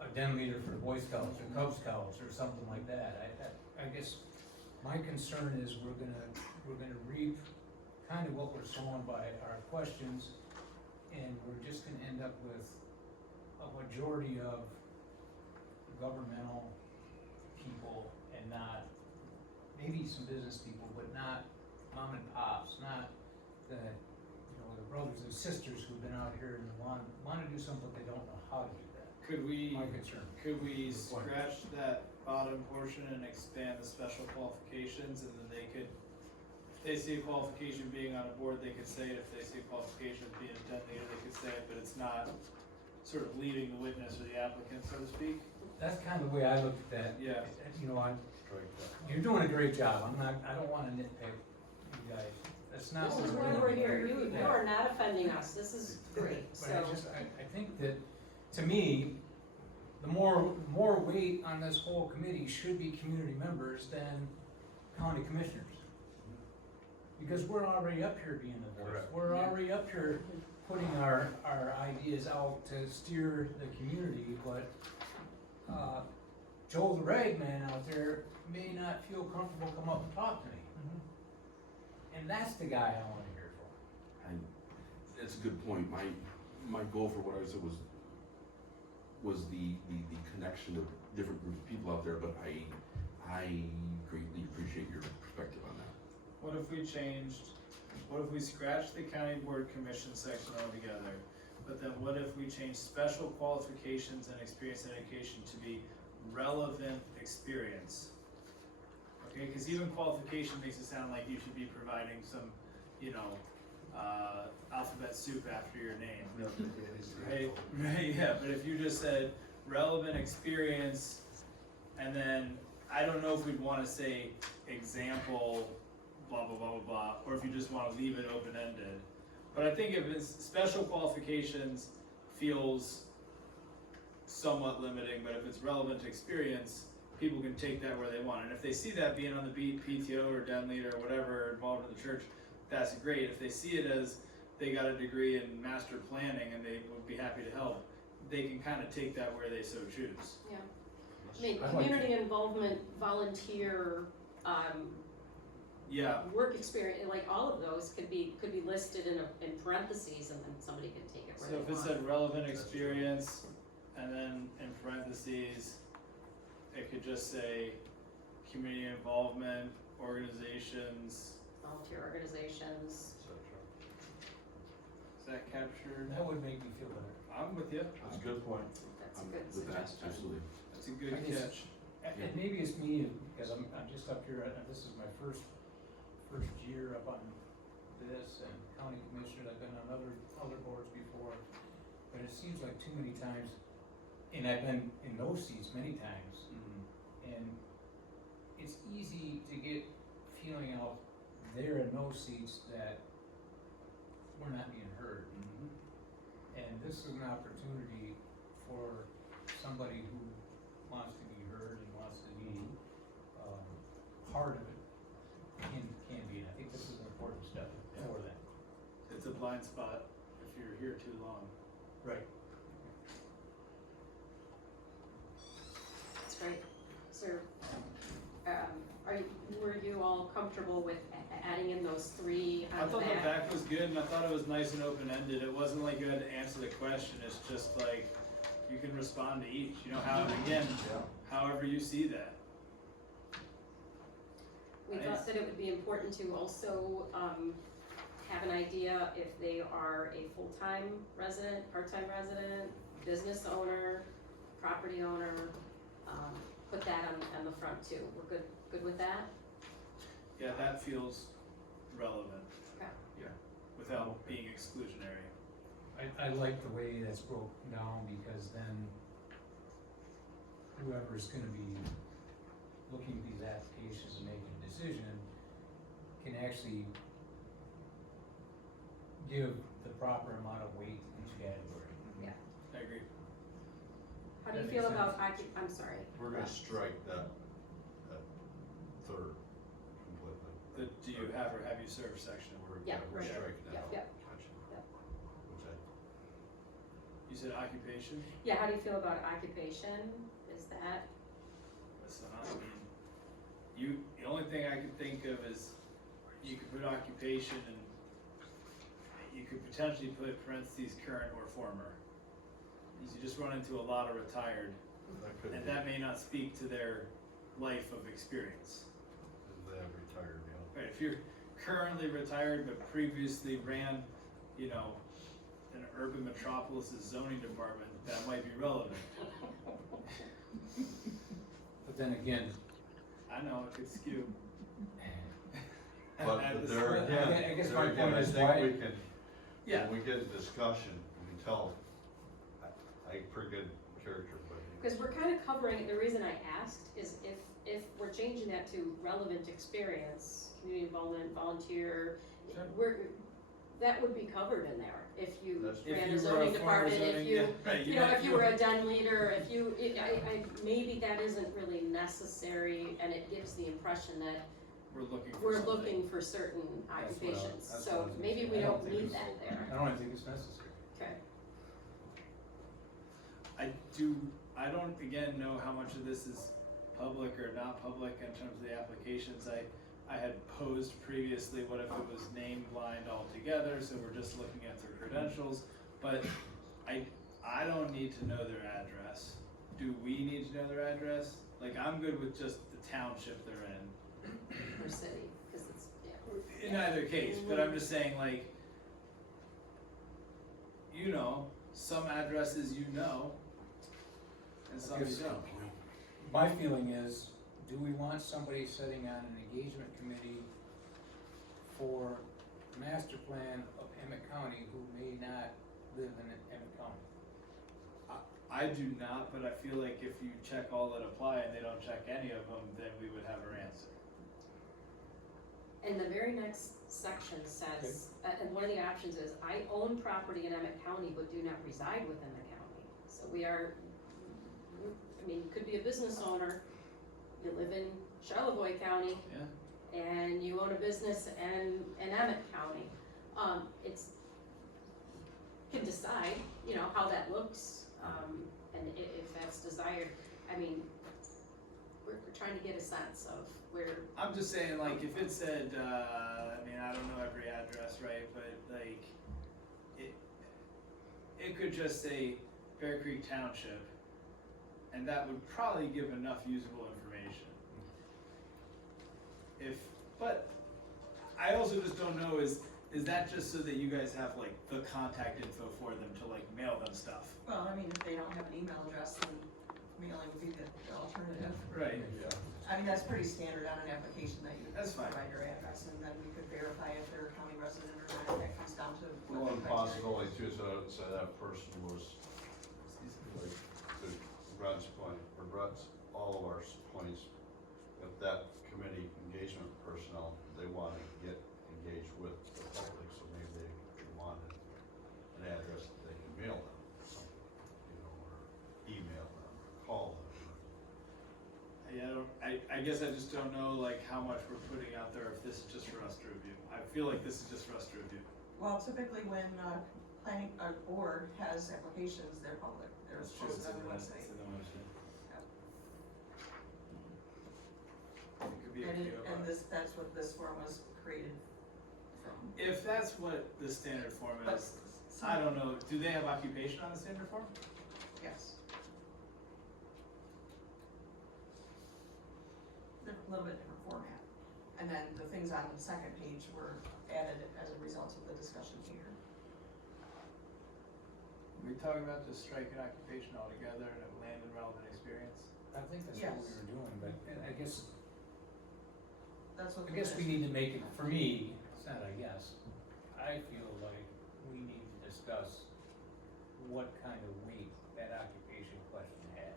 a den leader for Boy Scouts or Cub Scouts or something like that. I guess my concern is we're gonna reap kind of what we're sowing by our questions, and we're just gonna end up with a majority of governmental people and not, maybe some business people, but not mom and pops, not the, the brothers and sisters who've been out here and wanna do something, but they don't know how to do that. Could we, My concern. could we scratch that bottom portion and expand the special qualifications, and then they could, if they see a qualification being on a board, they could say it, if they see a qualification being a den leader, they could say it, but it's not sort of leading the witness or the applicant, so to speak? That's kind of the way I look at that. Yeah. You're doing a great job, I don't wanna nitpick you guys, that's not. this is what why we're we're doing. here, you are not offending us, this is great, But so. I think that, to me, the more weight on this whole committee should be community members than county commissioners. Because we're already up here being the voice, Correct. we're already up here putting our ideas out to steer the community, but, Joe the rag man out there may not feel comfortable come up and talk to me. And that's the guy I wanna hear from. That's a good point. My goal for what I said was the connection of different groups of people out there, but I greatly appreciate your perspective on that. What if we scratched the county board commission section altogether, but then what if we change special qualifications and experience in education to be relevant experience? Okay, cause even qualification makes it sound like you should be providing some, alphabet soup after your name. Right, yeah, but if you just said relevant experience, and then, I don't know if we'd wanna say example, blah, blah, blah, blah, blah, or if you just wanna leave it open-ended. But I think if it's special qualifications feels somewhat limiting, but if it's relevant to experience, people can take that where they want. And if they see that being on the beat, PTO or den leader or whatever involved in the church, that's great. If they see it as they got a degree in master planning and they would be happy to help, they can kind of take that where they so choose. Yeah, I mean, I'd like community involvement, volunteer, Yeah, work experience, like all of those could be listed in parentheses, and then somebody could take it where so they if it want. said relevant experience, and then in parentheses, it could just say community involvement organizations, volunteer organizations. et cetera. is that captured? That would make me feel better. I'm with you, That's a good point. That's a I'm good with that, suggestion. absolutely. that's a good I guess- catch. And maybe it's me, because I'm just up here, this is my first year up on this, and county commissioner, I've been on other boards before, but it seems like too many times, and I've been in those seats many times, and it's easy to get feeling out there in those seats that we're not being heard. And this is an opportunity for somebody who wants to be heard and wants to be, part of it, can be, and I think this is an important step for that. It's a blind spot if you're here too long. Right. That's great. So, were you all comfortable with adding in those three I on the thought the back? back was good, and I thought it was nice and open-ended. It wasn't like you had to answer the question, it's just like, you can respond to each, you know, how, again, however you see that. We Nice. thought that it would be important to also, have an idea if they are a full-time resident, part-time resident, business owner, property owner, put that on the front too. We're good with that? Yeah, that feels relevant. Okay. Yeah. Without being exclusionary. I like the way that's broken down, because then whoever's gonna be looking at these applications and making a decision can actually give the proper amount of weight to each category. I agree. How do you That feel makes about, sense. I'm sorry. We're gonna strike that third completely. The do you have or have you served section? Yeah, We're right. striking that Yep, out. yep. Gotcha. Yep. Which I, You said occupation? Yeah, how do you feel about occupation? Is that, Listen, I mean, the only thing I could think of is you could put occupation and you could potentially put parentheses current or former. Because you just run into a lot of retired, that could be, and that may not speak to their life of experience. they have retired, Right, if you're currently retired but previously ran, you know, an urban metropolis's zoning department, that might be relevant. But then again, I know, it could skew. But At the there start. again, I guess there my again, point I is think why- we can, Yeah, when we get a discussion, we can tell, I pretty good character, but. because we're kind of covering, the reason I asked is if we're changing that to relevant experience, community involvement, volunteer, Sure. that would be covered in there. If you That's- if ran you a were zoning a former department, if zoning, you, yeah, right, you know, might- if you were a den leader, if you, maybe that isn't really necessary, and it gives the impression that We're looking for we're something. looking for certain That's what I- occupations, that's what I so was gonna maybe say. we I don't don't think need it's- that there. I don't think it's necessary. Okay, I don't, again, know how much of this is public or not public in terms of the applications. I had posed previously, what if it was name blind altogether, so we're just looking at their credentials? But I don't need to know their address. Do we need to know their address? Like, I'm good with just the township they're in. or city, because it's, yeah. In either case, but I'm just saying, like, you know, some addresses you know, and some you Yes. don't. My feeling is, do we want somebody sitting on an engagement committee for master plan of Emmet County who may not live in Emmet County? I do not, but I feel like if you check all that apply and they don't check any of them, then we would have our answer. And the very next section says, and one of the options is, I own property in Emmet County but do not reside within the county. So we are, I mean, you could be a business owner, you live in Charlevoix County, Yeah. and you own a business in Emmet County. It's, can decide, you know, how that looks, and if that's desired. I mean, we're trying to get a sense of where, I'm just saying, like, if it said, I mean, I don't know every address, right, but like, it could just say Bear Creek Township, and that would probably give enough usable information. but I also just don't know, is that just so that you guys have like the contact info for them to like mail them stuff? Well, I mean, if they don't have an email address, then mailing would be the alternative. Right. Yeah. I mean, that's pretty standard on an application that you That's fine. provide your address, and then we could verify if they're a county resident or not, if that comes down to. what One the criteria possibility is. too, so that person was, like, to Brett's point, or Brett's, all of our points, if that committee engagement personnel, they wanna get engaged with the public, so maybe they wanted an address that they can mail them, something, you know, or email them, or call them. Yeah, I guess I just don't know like how much we're putting out there, if this is just for us to review. I feel like this is just for us to review. Well, typically when, planning, a board has applications, they're public, they're That's true, posted on the it's website. in the website. Yep. It could be a And PO box. that's what this form was created from. If that's what the standard form But is, I don't know, do they have occupation on the standard form? Yes. They're a little bit different format. And then the things on the second page were added as a result of the discussion here. Are we talking about just striking occupation altogether and land and relevant experience? I think that's what we Yes. were doing, but I guess, That's what. I guess we need to make it, for me, it's not I guess, I feel like we need to discuss what kind of weight that occupation question has.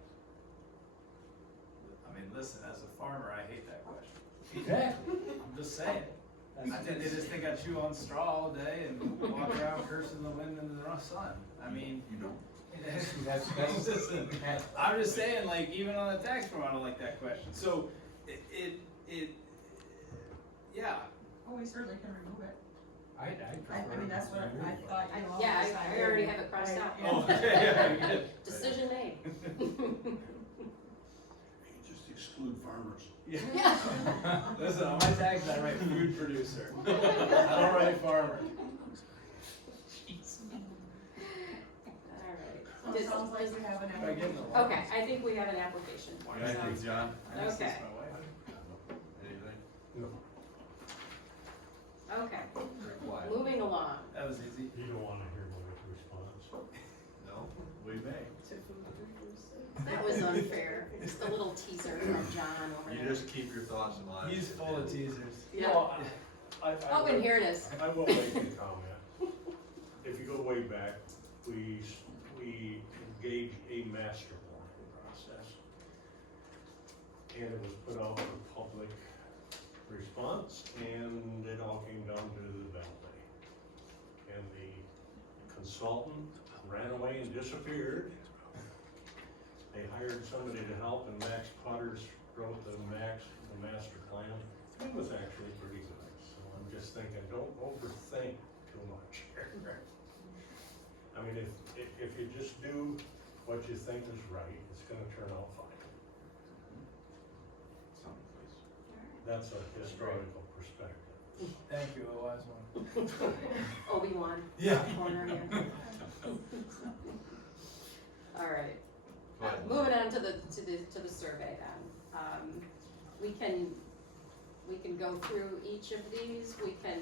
I mean, listen, as a farmer, I hate that question. Exactly. I'm just saying. I think they just think I chew on straw all day and walk around cursing the wind and the sun. I mean. You don't? Listen, I'm just saying, like, even on the tax form, I don't like that question. So, yeah. Oh, we certainly can remove it. I I mean, that's what I thought you all Yeah, decided. I already have it crossed out. Oh, okay, yeah, good. Decision made. You just exclude farmers. Yeah. Listen, on my taxes, I write food producer. I don't write farmer. So it sounds like we have an Am I getting application. it wrong? Okay, I think we have an application form. Thank you, so- John. I asked this Okay. my wife. Anything? Okay, Why? moving along. That was easy. You don't wanna hear my response. No, we may. That was unfair. Just a little teaser from John over You there. just keep your thoughts in mind. He's full of teasers. Yeah. Well, I Oh, and here it is. I will make a comment. If you go way back, we engaged a master planning process. And it was put out for public response, and it all came down to the beltway. And the consultant ran away and disappeared. They hired somebody to help, and Max Putters wrote the master plan. It was actually pretty good, so I'm just thinking, don't overthink too much here. I mean, if you just do what you think is right, it's gonna turn out fine. Someplace. That's a historical perspective. Thank you, a wise one. Obi-Wan. Yeah. Corner here. All right. Go ahead. Moving on to the survey then. We can go through each of these, we can,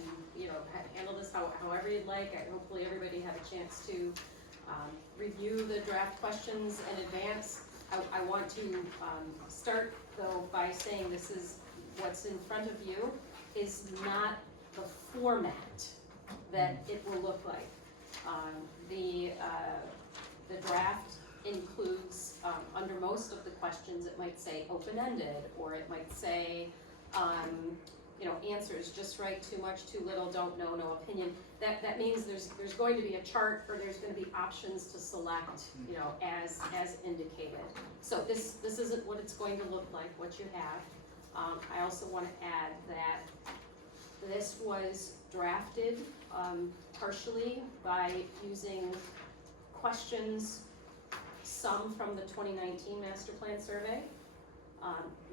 handle this however you'd like. Hopefully everybody had a chance to, review the draft questions in advance. I want to, start though by saying this is, what's in front of you is not the format that it will look like. The draft includes, under most of the questions, it might say open-ended, or it might say, answers just right, too much, too little, don't know, no opinion. That means there's going to be a chart, or there's gonna be options to select, as indicated. So this isn't what it's going to look like, what you have. I also wanna add that this was drafted, partially by using questions, some from the 2019 master plan survey,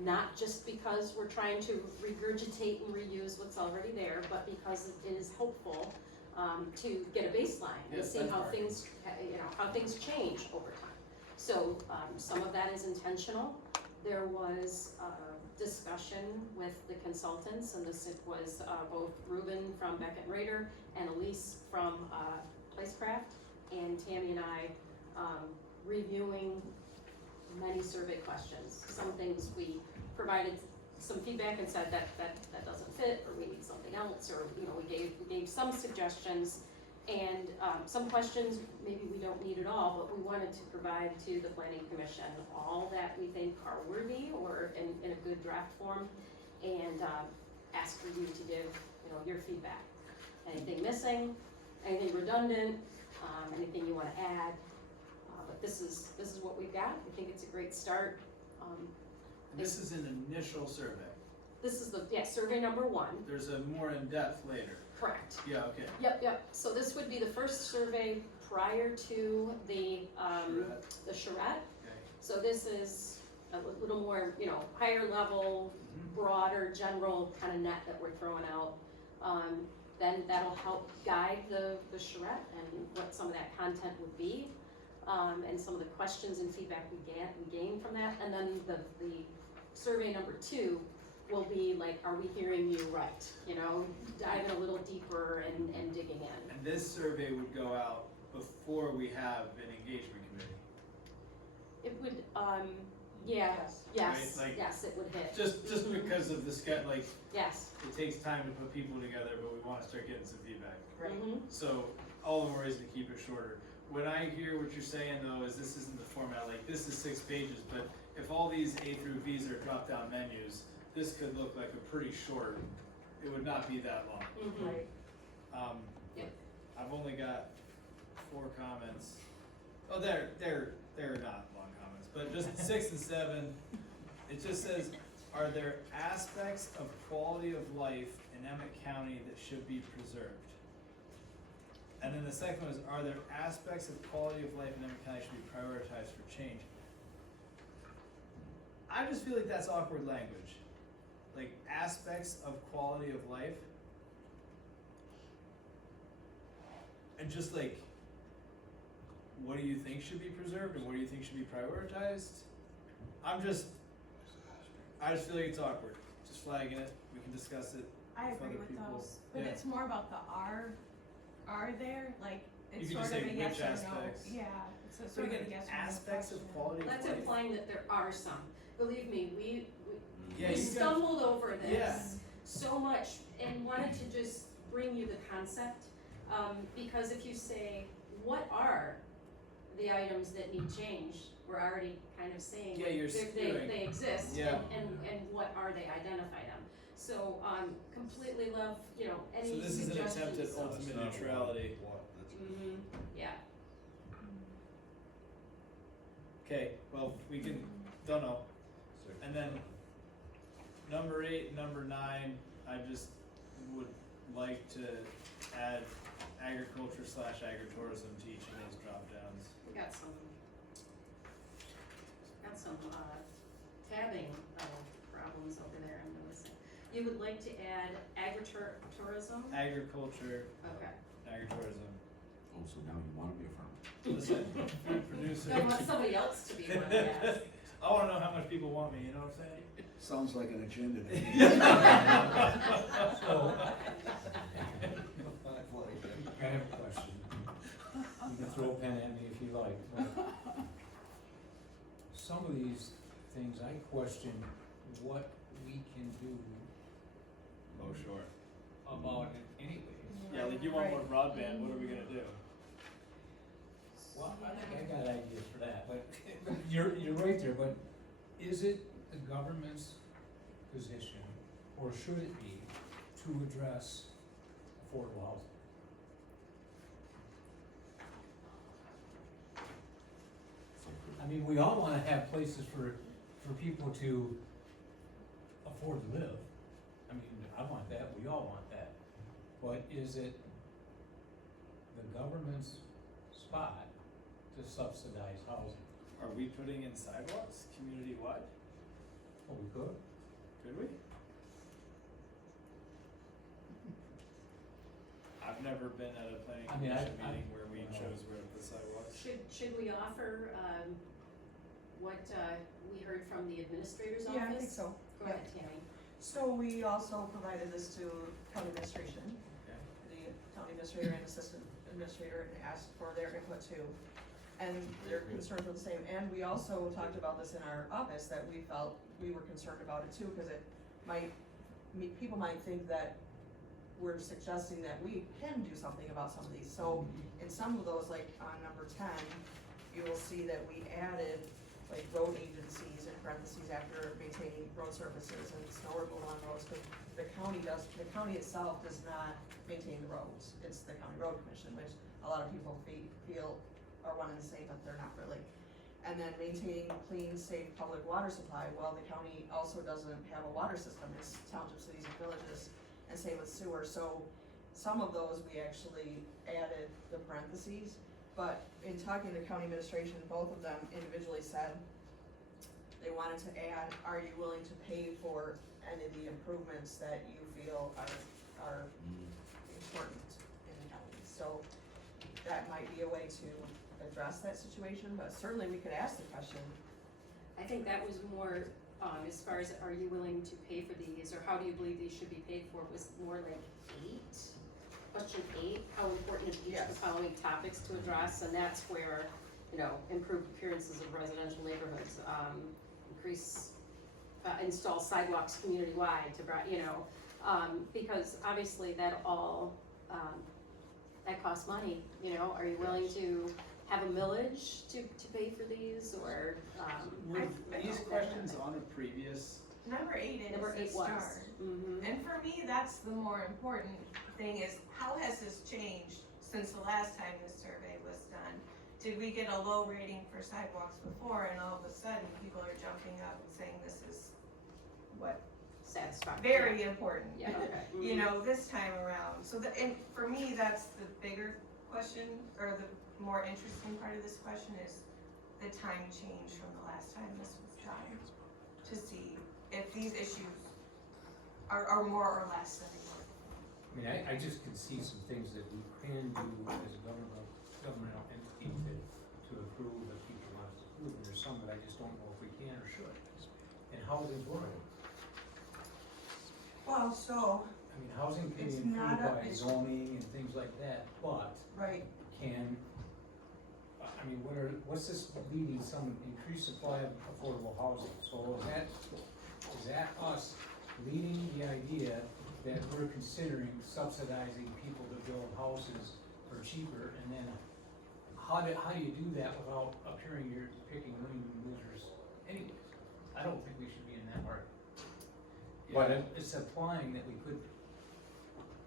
not just because we're trying to regurgitate and reuse what's already there, but because it is hopeful to get a baseline and Yep, see that's how part. things change over time. So some of that is intentional. There was discussion with the consultants, and this was both Ruben from Beckett Rader and Elise from Placecraft, and Tammy and I reviewing many survey questions. Some things we provided some feedback and said that doesn't fit, or we need something else, or, you know, we gave some suggestions, and some questions maybe we don't need at all, but we wanted to provide to the planning commission all that we think are worthy or in a good draft form, and ask for you to give, you know, your feedback. Anything missing, anything redundant, anything you wanna add, but this is what we've got. We think it's a great start. This is an initial survey. This is survey number 1. There's a more in-depth later. Correct. Yeah, okay. Yep. So this would be the first survey prior to the charrette. Okay. So this is a little more, you know, higher level, broader, general kind of net that we're throwing out. Then that'll help guide the charrette and what some of that content would be, and some of the questions and feedback we gain from that. And then the survey number 2 will be like, are we hearing you right? You know, diving a little deeper and digging in. And this survey would go out before we have an engagement committee. It would, yes, Right, like- yes, it would hit. Just Mhm. because of the like, Yes. it takes time to put people together, but we wanna start getting some feedback. Mhm. So all the more reason to keep it shorter. What I hear what you're saying though is this isn't the format, like this is 6 pages, but if all these A through V's are drop-down menus, this could look like a pretty short, it would not be that long. Mhm. Right. Yep. I've only got 4 comments. Oh, they're not long comments, but just 6 and 7. It just says, are there aspects of quality of life in Emmet County that should be preserved? And then the second one is, are there aspects of quality of life in Emmet County should be prioritized for change? I just feel like that's awkward language. Like aspects of quality of life. And just like, what do you think should be preserved and what do you think should be prioritized? I just feel like it's awkward. Just flagging it. We can discuss it. I with agree other with people. those, but Yeah. it's more about the are there, like, it's You can sort just of say a yes which or no. aspects. Yeah, it's a But sort of a again, yes or no aspects of question. quality of That's life. implying that there are some. Believe me, we Yeah, we you got- stumbled over this Yeah. so much and wanted to just bring you the concept. Because if you say, what are the items that need change, we're already kind of saying Yeah, you're skewing. they exist, Yeah. and what are they, identify them. So, completely love, you know, any So this is an suggestions. attempt at ultimate That's not neutrality. what, that's. Mhm, yeah. Okay, well, we can, don't know. And then number 8, and number 9, I just would like to add agriculture/agritourism to each of those drop downs. We got some tabbing problems over there, I'm noticing. You would like to add agritourism? Agriculture, Okay. agritourism. Oh, so now you wanna be a farmer? Listen, food producer. No, I want somebody else to be one, yes. I wanna know how much people want me, you know what I'm saying? Sounds like an agenda to me. So, I have a question. You can throw a pen at me if you like. But some of these things, I question what we can do Oh, sure. about it anyways. Yeah, like you want more broadband, what are we gonna do? Well, I think I got ideas for that, but you're right there, but is it the government's position, or should it be, to address affordable housing? I mean, we all wanna have places for people to afford to live. I mean, I want that, we all want that. But is it the government's spot to subsidize housing? Are we putting in sidewalks community-wide? Oh, we could? Could we? I've never been at a planning I mean, commission I- meeting where we well, chose where to put sidewalks. Should we offer, what, we heard from the administrator's office? Yeah, I think so. Go ahead, Tammy. So we also provided this to county administration, Okay. the county administrator and assistant administrator, and asked for their input too. And their concerns were the same, and we also talked about this in our office, that we felt we were concerned about it too, because it might, people might think that we're suggesting that we can do something about some of these. So in some of those, like on number 10, you will see that we added like road agencies in parentheses after maintaining road surfaces and snow removal on roads, because the county itself does not maintain the roads. It's the county road commission, which a lot of people feel are one and the same, but they're not really. And then maintaining clean, safe public water supply, well, the county also doesn't have a water system, it's townships, cities, and villages, and same with sewer. So some of those we actually added the parentheses, but in talking to county administration, both of them individually said they wanted to add, are you willing to pay for any of the improvements that you feel are important in the county? So that might be a way to address that situation, but certainly we could ask the question. I think that was more, as far as, are you willing to pay for these, or how do you believe these should be paid for, was more like 8. Question 8, how important is each of the Yes. following topics to address, and that's where, improved appearances of residential neighborhoods, install sidewalks community-wide to, because obviously that all, that costs money, are you willing to have a millage to pay for these, or, Were these questions on a previous? Number 8 is number 8 the was? start. Mhm. And for me, that's the more important thing, is how has this changed since the last time this survey was done? Did we get a low rating for sidewalks before, and all of a sudden people are jumping up and saying this is what, Satisfactory. very important? Yeah, okay. You know, this time around. So and for me, that's the bigger question, or the more interesting part of this question, is the time change from the last time this was done, to see if these issues are more or less than they were. I mean, I just can see some things that we can do as a governmental entity to improve that people want us to do, and there's some that I just don't know if we can or should. And housing's one of them. Well, so, I mean, housing can It's be not improved a- by it's- zoning and things like that, but right, can, I mean, what's this leading, some increased supply of affordable housing? So is that us leading the idea that we're considering subsidizing people to build houses for cheaper, and then how do you do that without appearing you're picking winning losers anyways? I don't think we should be in that market. But it's implying that we could.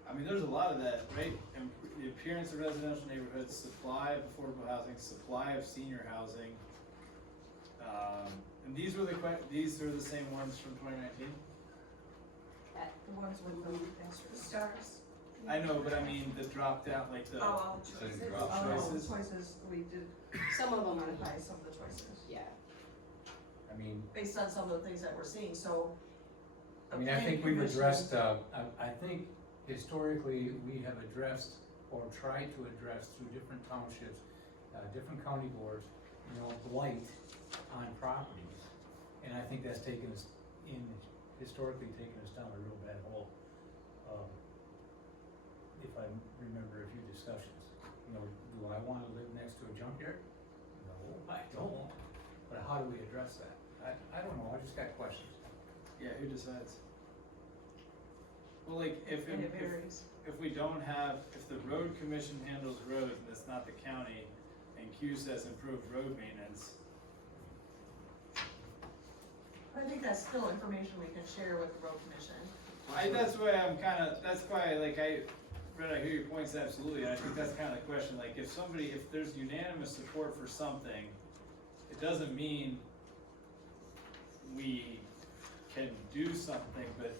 I mean, there's a lot of that, right? And the appearance of residential neighborhoods, supply of affordable housing, supply of senior housing. And these were the same ones from 2019? the ones with the asterisk. Stars. I know, but I mean, the drop down, like the. Oh, choices. drop. Oh, Choices. choices, we did Some of them modify are, some of the choices, yeah. I mean, based on some of the things that we're seeing, so. I mean, I think we've addressed, I think historically, we have addressed or tried to address through different townships, different county boards, blight on properties. And I think that's historically taken us down a real bad hole. If I remember a few discussions, do I wanna live next to a junkyard? No, I don't, but how do we address that? I don't know, I just got questions. Yeah, who decides? Well, like, if And it varies. we don't have, if the road commission handles roads and it's not the county, and Q says improved road maintenance, I think that's still information we can share with the road commission. that's why, like, Brett, I hear your points absolutely, and I think that's kind of the question, like, if there's unanimous support for something, it doesn't mean we can do something, but,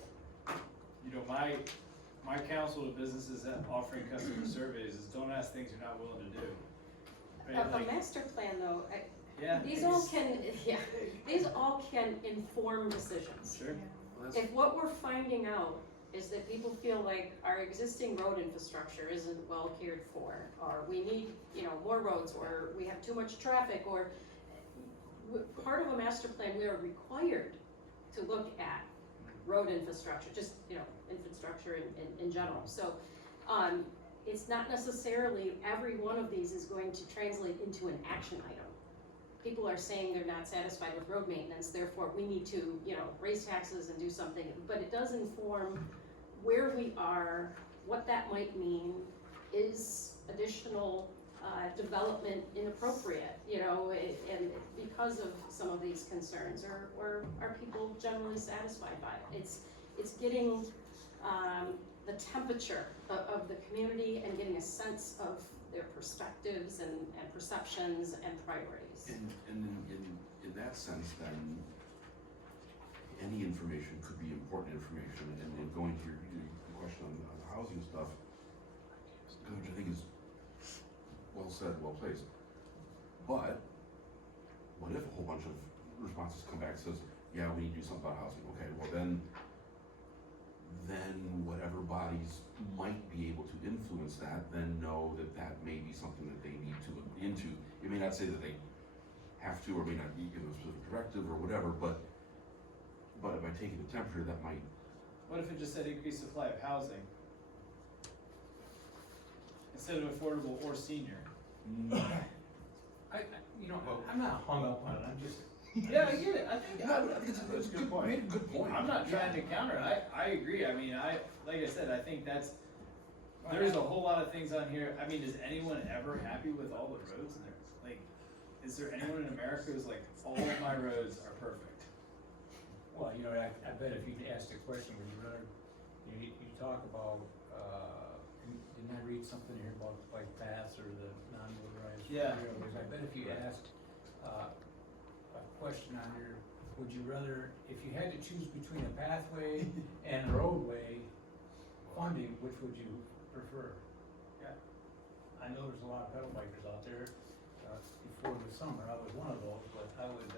my counsel to businesses that offering customer surveys is don't ask things you're not willing to do. Right? A Like, master plan though, yeah. these all can inform decisions. Sure. If what we're finding out is that people feel like our existing road infrastructure isn't well cared for, or we need, more roads, or we have too much traffic, or part of a master plan, we are required to look at road infrastructure, just, infrastructure in general. So, it's not necessarily every one of these is going to translate into an action item. People are saying they're not satisfied with road maintenance, therefore we need to, raise taxes and do something, but it does inform where we are, what that might mean, is additional development inappropriate, and because of some of these concerns, or are people generally satisfied by it? It's getting the temperature of the community and getting a sense of their perspectives and perceptions and priorities. And in that sense, then, any information could be important information, and going to your question on the housing stuff, which I think is well said, well placed. But what if a whole bunch of responses come back and says, yeah, we need to do something about housing? Okay, well then whatever bodies might be able to influence that, then know that that may be something that they need to look into. It may not say that they have to, or may not be given a specific directive or whatever, but by taking the temperature, that might. What if it just said increased supply of housing? Instead of affordable or senior? I'm not hung up on it, I'm just. Yeah, I get it, I think, It's a good point. Made a good point. I'm not trying to counter it, I agree, like I said, I think there's a whole lot of things on here. Does anyone ever happy with all the roads in there? Like, is there anyone in America who's like, all of my roads are perfect? Well, I bet if you'd asked the question, would you rather, you talk about, didn't I read something here about bike paths or the non-motorized railways? I bet if you asked, a question on here, would you rather, if you had to choose between a pathway and a roadway funding, which would you prefer? Yeah. I know there's a lot of pedal bikers out there, before the summer, I was one of those, but I would,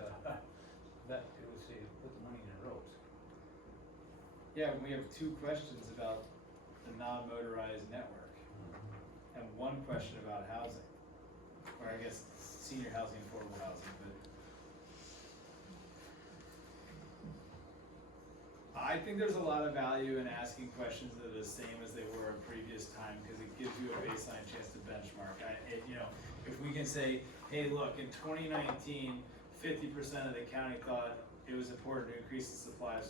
bet it would say, put the money in the roads. Yeah, we have two questions about the non-motorized network, and one question about housing, or I guess senior housing, affordable housing, but I think there's a lot of value in asking questions that are the same as they were in previous time, because it gives you a baseline chance to benchmark. If we can say, hey, look, in 2019, 50% of the county thought it was important to increase the supply of,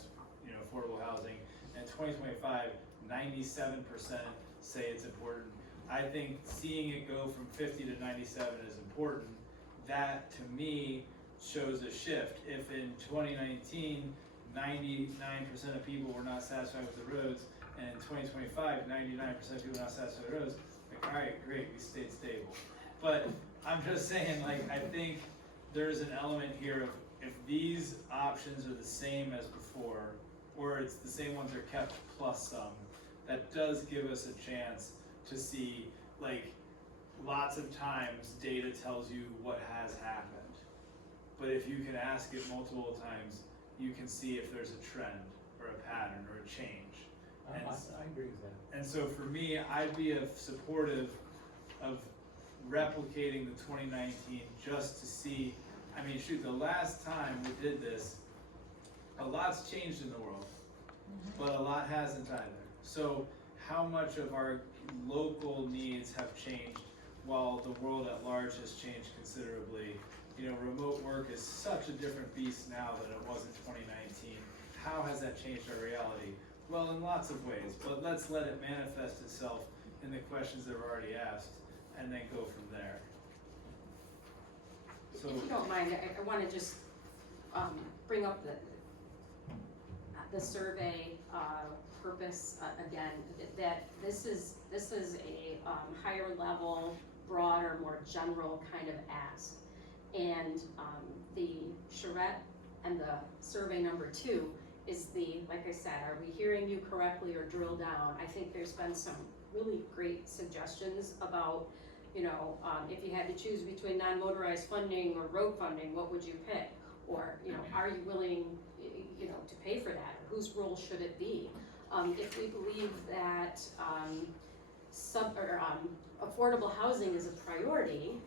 affordable housing, and 2025, 97% say it's important. I think seeing it go from 50 to 97 is important. That, to me, shows a shift. If in 2019, 99% of people were not satisfied with the roads, and in 2025, 99% of people were not satisfied with the roads, like, all right, great, we stayed stable. But I'm just saying, like, I think there's an element here of, if these options are the same as before, or it's the same ones are kept plus some, that does give us a chance to see, like, lots of times data tells you what has happened. But if you can ask it multiple times, you can see if there's a trend or a pattern or a change. I agree with that. And so for me, I'd be supportive of replicating the 2019 just to see. The last time we did this, a lot's changed in the world, but a lot hasn't either. So how much of our local needs have changed while the world at large has changed considerably? Remote work is such a different beast now than it was in 2019. How has that changed our reality? Well, in lots of ways, but let's let it manifest itself in the questions that were already asked, and then go from there. So, if you don't mind, I want to just bring up the survey purpose again. That this is a higher level, broader, more general kind of ask. And the charrette and the survey number 2 is like I said, are we hearing you correctly or drill down? I think there's been some really great suggestions about, if you had to choose between non-motorized funding or road funding, what would you pick? Or, are you willing, to pay for that? Or whose role should it be? If we believe that affordable housing is a priority,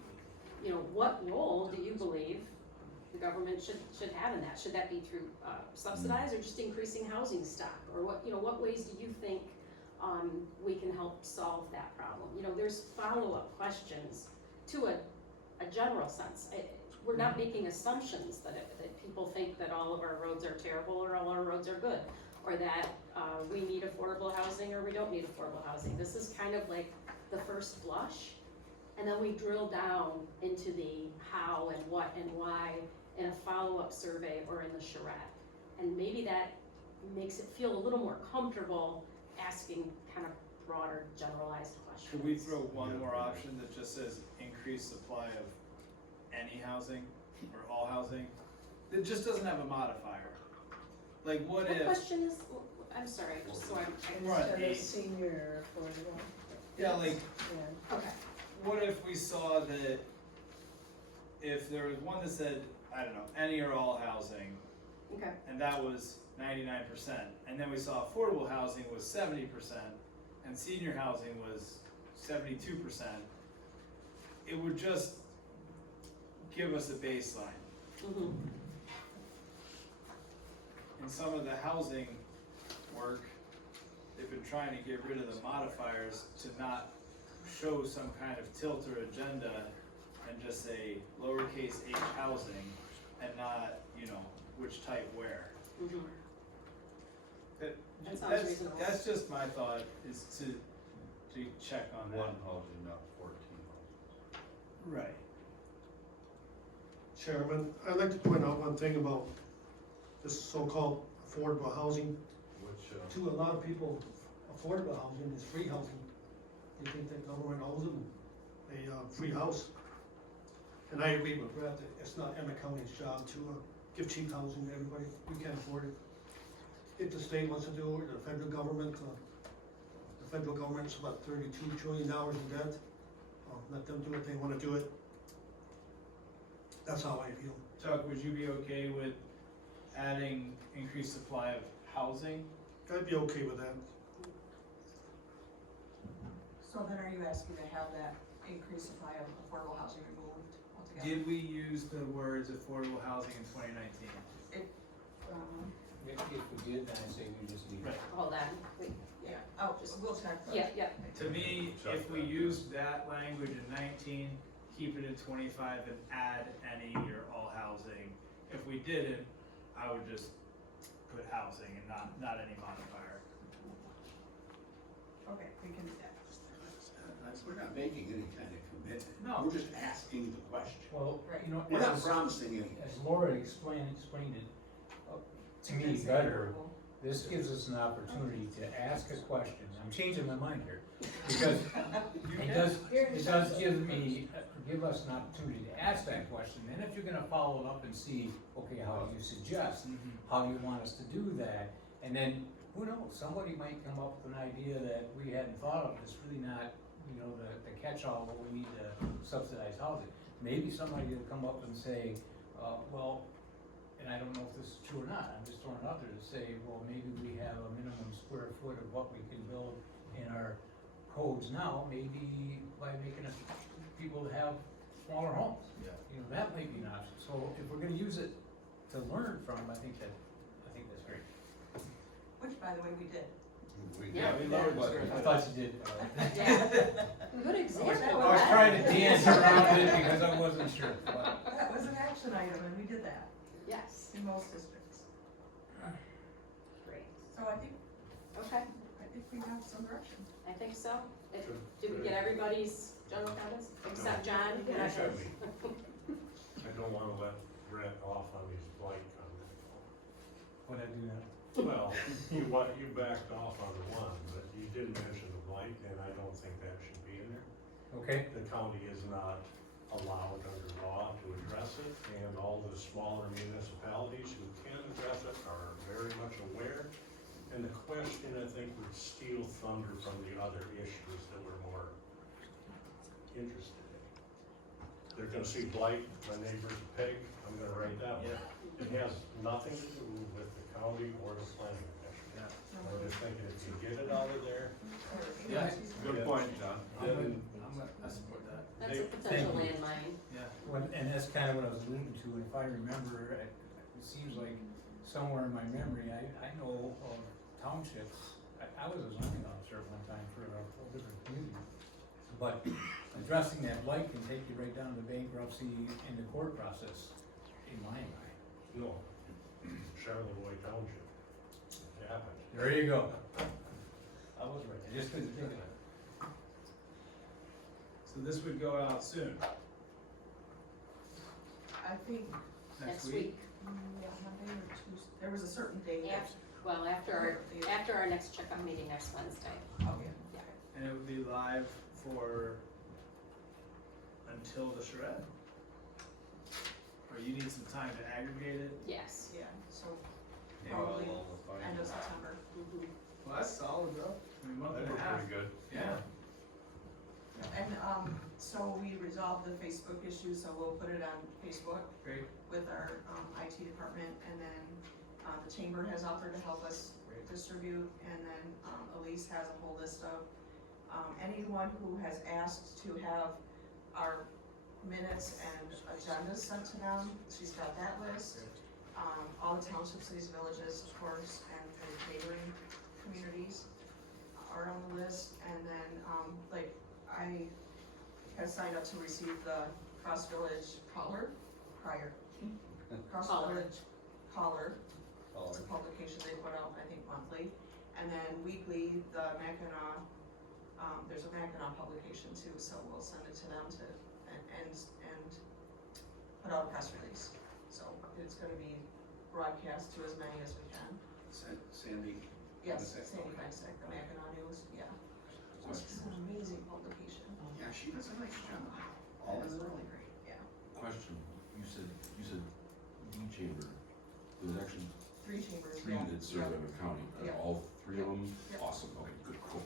what role do you believe the government should have in that? Should that be through subsidized or just increasing housing stock? Or what ways do you think we can help solve that problem? There's follow-up questions to a general sense. We're not making assumptions that people think that all of our roads are terrible or all our roads are good, or that we need affordable housing or we don't need affordable housing. This is kind of like the first blush, and then we drill down into the how and what and why in a follow-up survey or in the charrette. And maybe that makes it feel a little more comfortable asking kind of broader, generalized questions. Could we throw one more option that just says increased supply of any housing or all housing? It just doesn't have a modifier. Like what if? question is, I'm sorry, just so I'm. We're on Instead of 8. senior affordable. Yeah, like Yeah. Okay. what if we saw that if there was one that said, I don't know, any or all housing, Okay. and that was 99%, and then we saw affordable housing was 70%, and senior housing was 72%, it would just give us a baseline. Mm-hmm. In some of the housing work, they've been trying to get rid of the modifiers to not show some kind of tilt or agenda and just say lowercase h housing and not, which type where. Mm-hmm. That That sounds that's, reasonable. that's just my thought, is to check on that. One housing, not 14 houses. Right. Chairman, I'd like to point out one thing about this so-called affordable housing. Which, To a lot of people, affordable housing is free housing. They think that government owes them a free house. And I agree with Brett, that it's not Emmet County's job to give cheap housing to everybody. We can't afford it. If the state wants to do it, or the federal government's about $32 trillion in debt. Let them do what they wanna do it. That's how I feel. Chuck, would you be okay with adding increased supply of housing? I'd be okay with that. So then are you asking to have that increased supply of affordable housing removed altogether? Did we use the words affordable housing in 2019? If we did, then I say we just leave it. Right. Hold on. Wait. Yeah, we'll check. that. Yeah. To me, if we used that language in 19, keep it in 25 and add any or all housing. If we didn't, I would just put housing and not any modifier. Okay, we can do that. We're not making any kind of commitment. No. We're just asking the question. Well, We're not as promising anything. Laura explained it, to me better, this gives us an opportunity to ask a question. I'm changing my mind here, because it does give us an opportunity to ask that question. And if you're gonna follow it up and see, okay, how you suggest, how you want us to do that, and then, who knows, somebody might come up with an idea that we hadn't thought of, that's really not, the catch-all, what we need to subsidize housing. Maybe somebody will come up and say, well, and I don't know if this is true or not, I'm just throwing it out there to say, well, maybe we have a minimum square foot of what we can build in our codes now, maybe by making us people have smaller homes. Yeah. That might be an option. So if we're gonna use it to learn from, I think that's great. Which, by the way, we did. Yeah, we lowered the I thought you did. Yeah. Good example. I was trying to dance around it because I wasn't sure. But That was an action item, and we did that Yes, in most districts. great. So I think we have some direction. I think so. Did we get everybody's general comments, except John? I don't wanna let Brett off on his blight comment. when I do that. Well, you backed off on one, but you did mention the blight, and I don't think that should be in there. Okay. The county is not allowed under law to address it, and all the smaller municipalities who can address it are very much aware. And the question, I think, would steal thunder from the other issues that we're more interested in. They're gonna see blight, my neighbor's a pig, I'm gonna write that one. It has nothing to do with the county or the planning commission. I'm just thinking, if you get it out of there, Yeah, Good point, John. I support that. That's a potential Thank you. landmine. And that's kind of what I was alluding to, and if I remember, it seems like somewhere in my memory, I know of townships, I was a zoning officer at one time for a whole different community. But addressing that blight can take you right down to bankruptcy and the court process, in my mind. No, Charlevoix Township, it happened. There you go. I was right, I just couldn't think of it. So this would go out soon, I think, next week? yeah, Monday or Tuesday, there was a certain date. that- Well, after our next checkup meeting next Wednesday. Oh, yeah. And it would be live for until the charrette? Or you need some time to aggregate it? Yes. Yeah, so probably end of September. Mhm. Well, that's solid though, I mean, month That and a was half. pretty good. Yeah. And, so we resolved the Facebook issue, so we'll put it on Facebook Great. with our, IT department, and then, the chamber has offered to help us Great. distribute, and then, Elise has a whole list of, anyone who has asked to have our minutes and agendas sent to them, she's got that list. All the townships, cities, villages, of course, and the neighboring communities are on the list, and then, like, I have signed up to receive the Cross Village Caller, Cross Caller. Village Caller. It's a publication they put out, I think, monthly, and then weekly, the Mackinac, there's a Mackinac publication too, so we'll send it to them to, and put out a press release. So it's gonna be broadcast to as many as we can. Sandy, Yes, Okay. Sandy Feinstein, the Mackinac News, yeah. It's an amazing publication. yeah, she does a nice job. All It's in all. really great, yeah. Question, you said D chamber, there's actually 3 chambers, three yeah. that serve Emmet County, are Yeah. all three of them? Yeah. Awesome, okay, good, cool.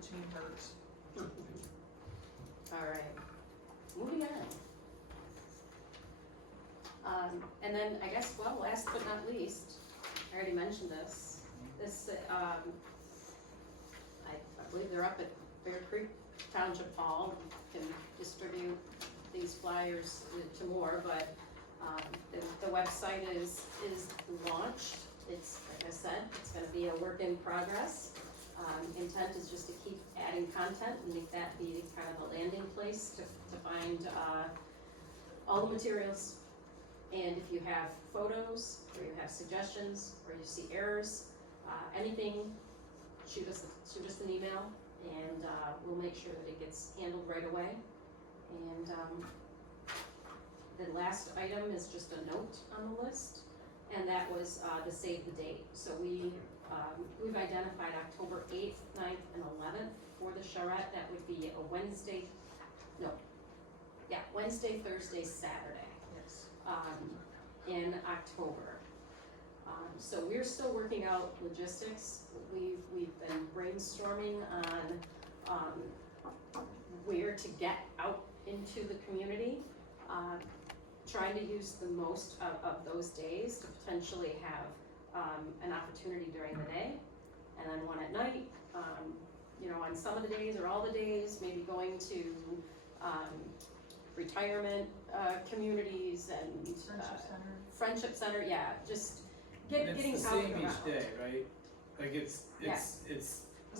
The chambers. All right, moving on. And then I guess, well, last but not least, I already mentioned this, I believe they're up at Bear Creek Township Hall, can distribute these flyers to more, but, the website is launched. It's, like I said, it's gonna be a work in progress. Intent is just to keep adding content and make that be kind of a landing place to find, all the materials. And if you have photos, or you have suggestions, or you see errors, anything, shoot us an email, and, we'll make sure that it gets handled right away. And, the last item is just a note on the list, and that was, the save the date. So we've identified October 8th, 9th, and 11th for the charrette. That would be a Wednesday, Thursday, Saturday, Yes. in October. So we're still working out logistics. We've been brainstorming on, where to get out into the community. Trying to use the most of those days to potentially have, an opportunity during the day, and then one at night, on some of the days or all the days, maybe going to, retirement, communities and, Friendship Center. Friendship Center, yeah, just And getting it's the out and same around. each day, right? Like it's The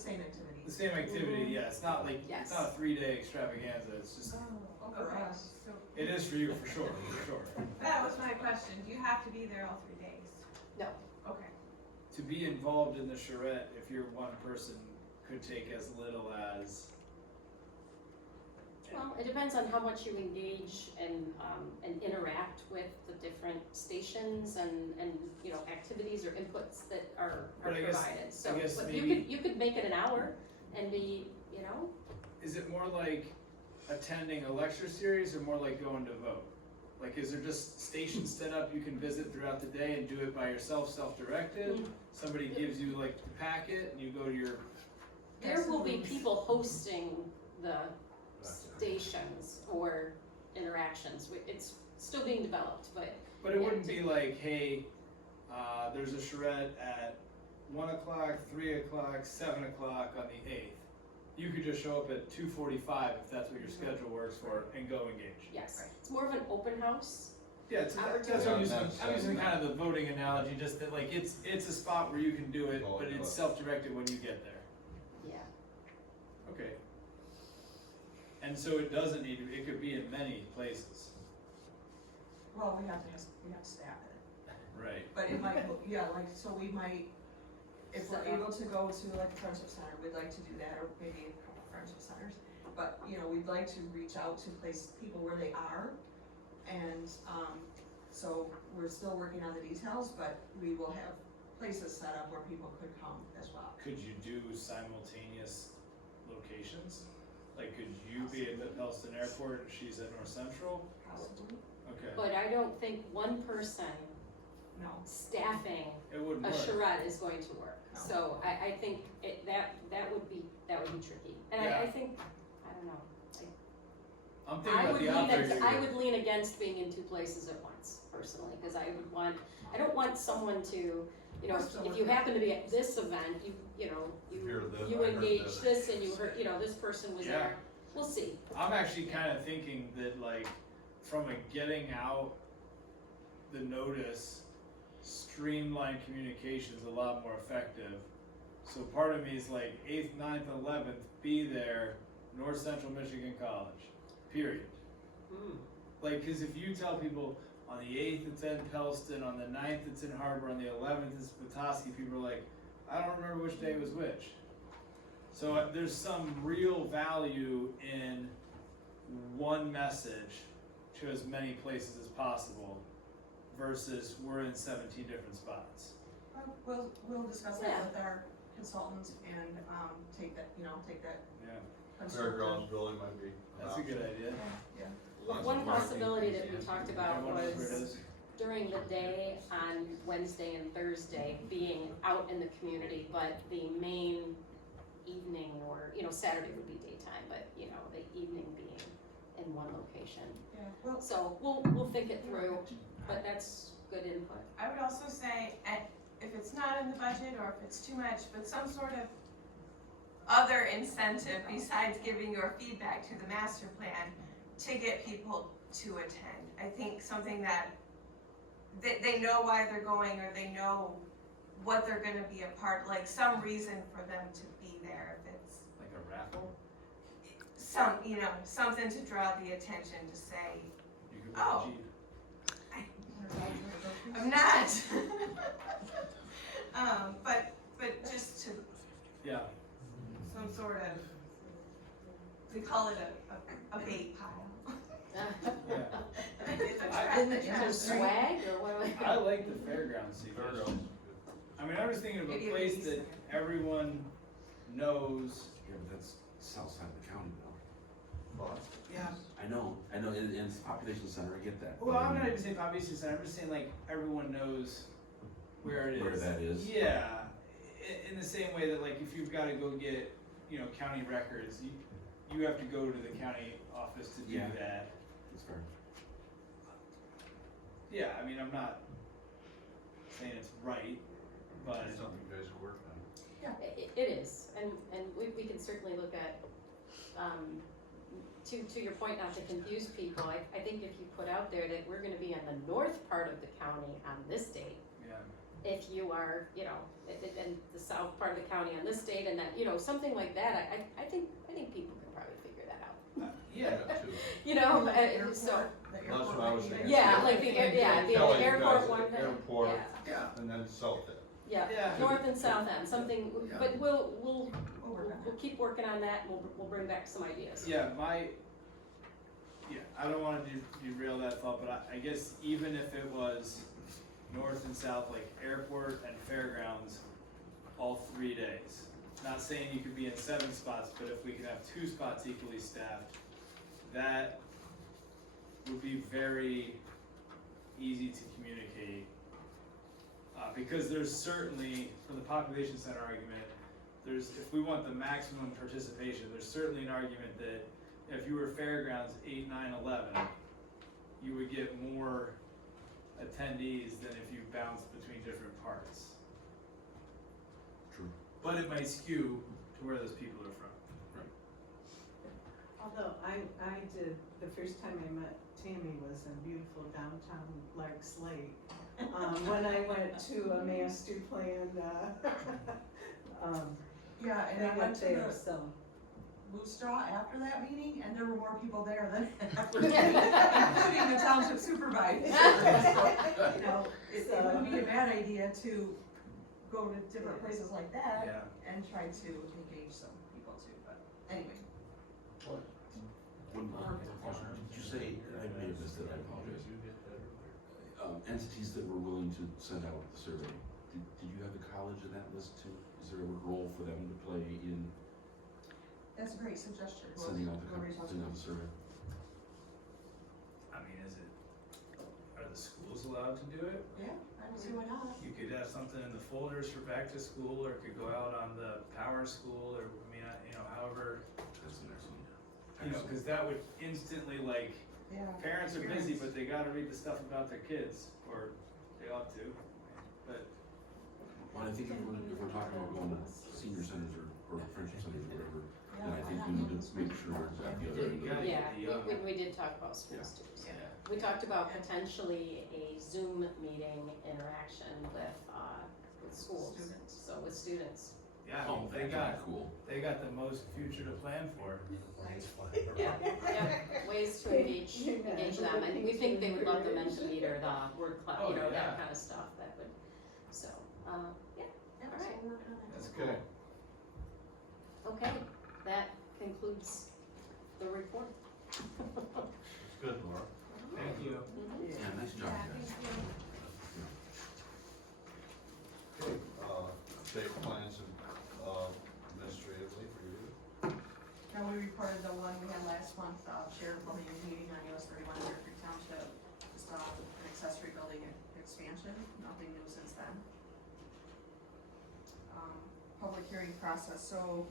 same activity. the same activity, Mhm. yeah, it's not like, Yes. it's not a 3-day extravaganza, it's just, Oh, for Okay, us. so it is for you, for sure. that was my question, do you have to be there all 3 days? No. Okay. To be involved in the charrette, if you're one person, could take as little as. Well, it depends on how much you engage and interact with the different stations and, activities or inputs that are But I guess- provided. So, I guess but maybe- you could make it an hour and be, Is it more like attending a lecture series or more like going to vote? Like, is there just stations set up you can visit throughout the day and do it by yourself, self-directed? Mm. Somebody gives you like the packet and you go to your, there will be people hosting the stations or interactions. It's still being developed, but but it Yeah. wouldn't be like, hey, there's a charrette at 1 o'clock, 3 o'clock, 7 o'clock on the 8th. you could just show up at 2:45 if that's what your schedule works for, and go engage. Yes, it's more of an open house. Yeah, that's what I'm using, I'm using kind of the voting analogy, just that like, it's a spot where you can do it, but it's self-directed when you get there. Yeah. Okay. And so it doesn't need, it could be in many places. Well, we have to staff it, Right. but it might, yeah, like, so we might, if we're able to go to like the Friendship Center, we'd like to do that, or maybe a couple of Friendship Centers. But, you know, we'd like to reach out to people where they are, and, so we're still working on the details, but we will have places set up where people could come as well. Could you do simultaneous locations? Like, could you be at Pellston Airport and she's at North Central? Possibly. Okay. But I don't think one person No. staffing It wouldn't a work. charrette is going to work. No. So I think that would be tricky. And Yeah. I think, I don't know. I'm thinking about the I would lean against being in two places at once, personally, because I don't want someone to, you know, We're still if you working. happen to be at this event, you Hear this, I you heard engage this. this and you heard, you know, this person was Yeah. there. We'll see. I'm actually kind of thinking that like, from a getting out the notice, streamlined communication is a lot more effective. So part of me is like 8th, 9th, 11th, be there, North Central Michigan College, period. Like, cause if you tell people on the 8th it's in Pellston, on the 9th it's in Harbor, on the 11th it's Petoskey, people are like, I don't remember which day was which. So there's some real value in one message to as many places as possible versus we're in 17 different spots. We'll discuss Yeah. that with our consultants and, take that. Yeah, Fairgrounds building might be. an that's a good option. idea. Yeah. One possibility that we talked about Everyone knows where it was is. during the day on Wednesday and Thursday, being out in the community, but the main evening or, you know, Saturday would be daytime, but, you know, the evening being in one location. Yeah, well, So we'll think it through, but that's good input. I would also say, if it's not in the budget or if it's too much, but some sort of other incentive besides giving your feedback to the master plan to get people to attend. I think something that they know why they're going, or they know what they're gonna be a part, like some reason for them to be there. If it's Like a raffle? something to draw the attention to say, You could be Oh. a G. I'm not. But just to Yeah, some sort of, we call it a bait pile. yeah. There's swag or what? I like the fairgrounds suggestion. Fairgrounds. I mean, I was thinking of a Maybe a place release. that everyone knows. Yeah, but that's south side of the county now. But Yeah. I know, and it's a population center, I get that. Well, I'm not even saying population center, I'm just saying like everyone knows where it is. Where that is. Yeah, in the same way that like if you've gotta go get, you know, county records, you have to go to the county office to do Yeah. that. That's fair. Yeah, I mean, I'm not saying it's right, but it's something you guys are working on. It is, and we can certainly look at, to your point, not to confuse people, I think if you put out there that we're gonna be in the north part of the county on this date, yeah. if you are, you know, and the south part of the county on this date, and that, you know, something like that, I think people can probably figure that out. Yeah. Too. You know, The airport- so, the That's airport what I was might be thinking. there. yeah, like the Kelly, you airport guys, one, airport. yeah, Yeah. And then south end. yeah, Yeah. north and south end, something, Yeah. but we'll We'll work on we'll keep working on that, and we'll bring back some ideas. Yeah, I don't wanna derail that thought, but I guess even if it was north and south, like airport and fairgrounds, all 3 days. Not saying you could be in 7 spots, but if we could have 2 spots equally staffed, that would be very easy to communicate. Because there's certainly, for the population center argument, if we want the maximum participation, there's certainly an argument that if you were fairgrounds 8, 9, 11, you would get more attendees than if you bounced between different parts. True. But it might skew to where those people are from. Right. Although I did, the first time I met Tammy was in beautiful downtown Larks Lake. When I went to a master plan, Yeah, and I thing went up to there, the so. Blue Straw after that meeting, and there were more people there than after the meeting, including the township supervisor. So, you know, it wouldn't be a bad idea to go to different places like that Yeah. and try to engage some people too, but anyway. One question, did you say, I may have missed it, I apologize. Entities that were willing to send out the survey, did you have the college in that list too? Is there a role for them to play in That's a great suggestion. sending out Whoever you're talking the survey? I mean, are the schools allowed to do it? Yeah, I don't see why not. You could have something in the folders for back to school, or it could go out on the Power School, or, I mean, however, That's the next one. cause that would instantly, like, Yeah. parents are busy, but they gotta read the stuff about their kids, or they ought to, but. Well, I think if we're talking about going to senior centers or friendship centers or whatever, then I think we need to make sure we're at the other end of it. Yeah, we did talk about schools too. So. Yeah. We talked about potentially a Zoom meeting interaction with schools, Students. so with students. Yeah, Oh, they that's got, cool. they got the most future to plan for. Yeah, ways to engage them, and we think they would love the mental meter, the word cloud, Oh, yeah. that kind of stuff, that would, so, yeah, Yeah, All so right. we're working on that. That's Okay, okay, that concludes the report. it's good, Laura. Thank you. Yeah, nice job, guys. Okay, state plans and, administratively for you. Now, we reported the one we had last month, shared building meeting on US 31 in Fairfield Township, just an accessory building expansion, nothing new since then. Public hearing process, so,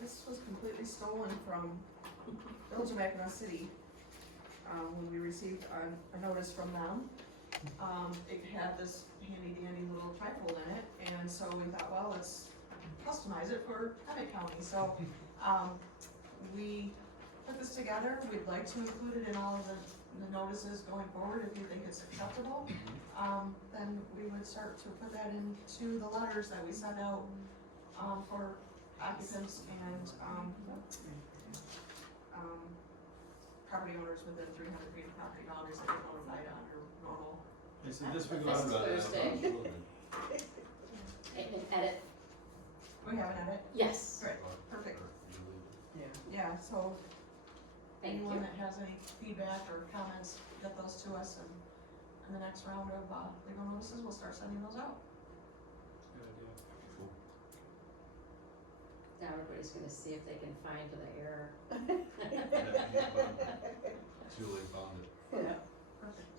this was completely stolen from Village of Mackinac City. When we received a notice from them, it had this handy dandy little trifold in it, and so we thought, well, let's customize it for Emmet County, so, we put this together, we'd like to include it in all of the notices going forward, if you think it's acceptable. Then we would start to put that into the letters that we send out, for occupants and, property owners within 300 feet of property boundaries that get notified under normal. And so this would go This out is about Thursday. Absolutely. And edit, We have an edit? yes, Great, perfect. Yeah. Yeah, so thank you. anyone that has any feedback or comments, get those to us, and in the next round of, legal notices, we'll start sending those out. Now everybody's gonna see if they can find the error. Julie found it. Yeah. Perfect.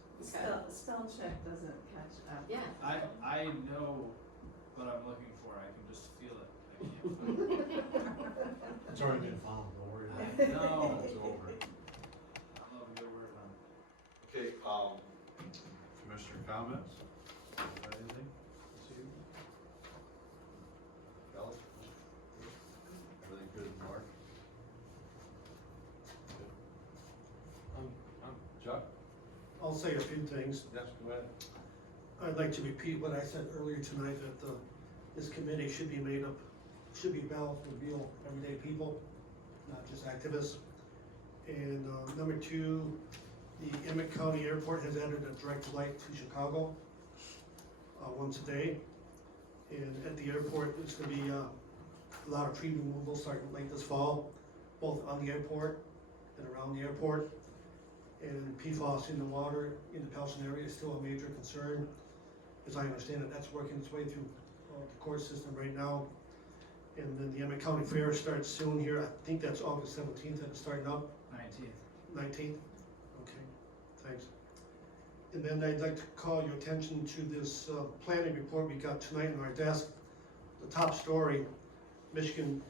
Spell check doesn't catch up. Yeah. I know what I'm looking for, I can just feel it. I can't. It's already been found, don't worry about I it. know. It's over. I love a good word on. Okay, commissioner comments? Got anything this evening? Alex? Everything good, Mark? Chuck? I'll say a few things. Yes, go ahead. I'd like to repeat what I said earlier tonight, that this committee should be made up, should be balanced with real everyday people, not just activists. And number two, the Emmet County Airport has added a direct flight to Chicago once a day. And at the airport, there's gonna be a lot of tree removal starting late this fall, both on the airport and around the airport. And PFAS in the water in the Pelson area is still a major concern. As I understand it, that's working its way through the court system right now. And then the Emmet County Fair starts soon here. I think that's August 17th that it's starting up. 19th? Okay, thanks. And then I'd like to call your attention to this planning report we got tonight on our desk. The top story, Michigan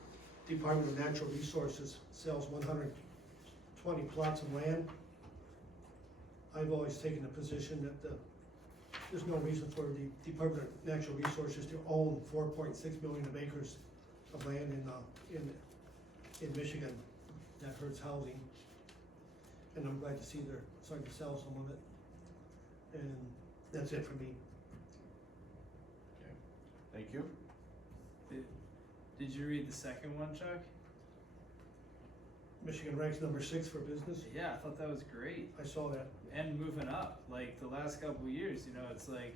Department of Natural Resources sells 120 plots of land. I've always taken the position that there's no reason for the Department of Natural Resources to own 4.6 million of acres of land in Michigan. that hurts housing. And I'm glad to see they're starting to sell some of it. And that's it for me. Thank you. Did you read the second one, Chuck? Michigan ranks number 6 for business. Yeah, I thought that was great. I saw that. And moving up, like the last couple of years, you know, it's like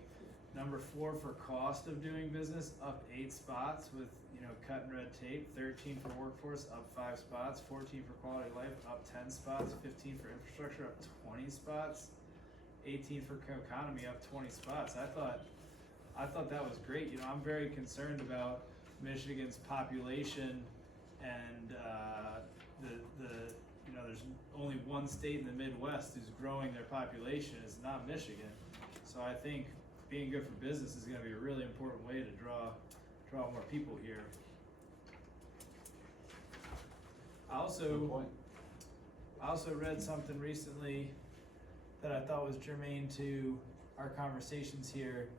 number 4 for cost of doing business, up 8 spots with, you know, cutting red tape, 13 for workforce, up 5 spots, 14 for quality of life, up 10 spots, 15 for infrastructure, up 20 spots, 18 for economy, up 20 spots. I thought that was great. You know, I'm very concerned about Michigan's population and, you know, there's only one state in the Midwest who's growing their population, it's not Michigan. So I think being good for business is gonna be a really important way to draw more people here. I Good point. also read something recently that I thought was germane to our conversations here.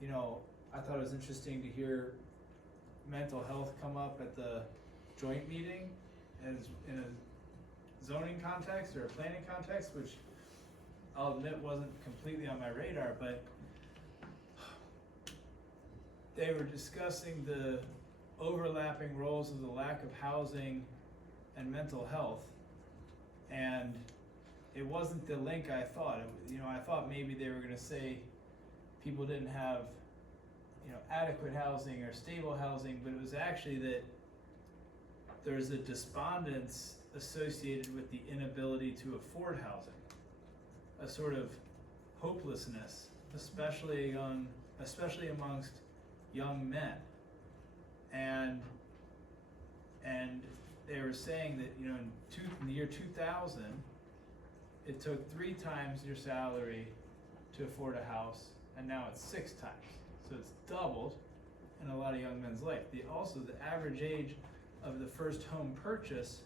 You know, I thought it was interesting to hear mental health come up at the joint meeting as in a zoning context or a planning context, which I'll admit wasn't completely on my radar, but they were discussing the overlapping roles of the lack of housing and mental health. And it wasn't the link I thought. You know, I thought maybe they were gonna say people didn't have, you know, adequate housing or stable housing, but it was actually that there's a despondence associated with the inability to afford housing, a sort of hopelessness, especially amongst young men. And they were saying that, you know, in the year 2000, it took 3 times your salary to afford a house, and now it's 6 times. So it's doubled in a lot of young men's life. Also, the average age of the first home purchase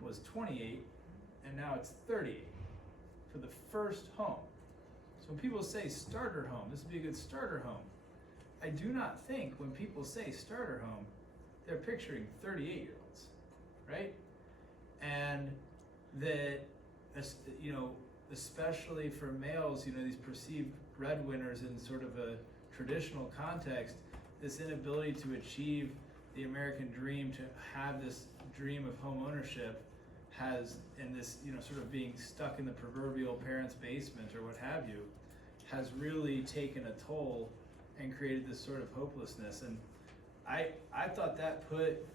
was 28, and now it's 38 for the first home. So when people say starter home, this would be a good starter home. I do not think when people say starter home, they're picturing 38-year-olds, right? And that, you know, especially for males, you know, these perceived breadwinners in sort of a traditional context, this inability to achieve the American dream, to have this dream of home ownership, has, in this, you know, sort of being stuck in the proverbial parents' basement or what have you, has really taken a toll and created this sort of hopelessness. And I thought that put,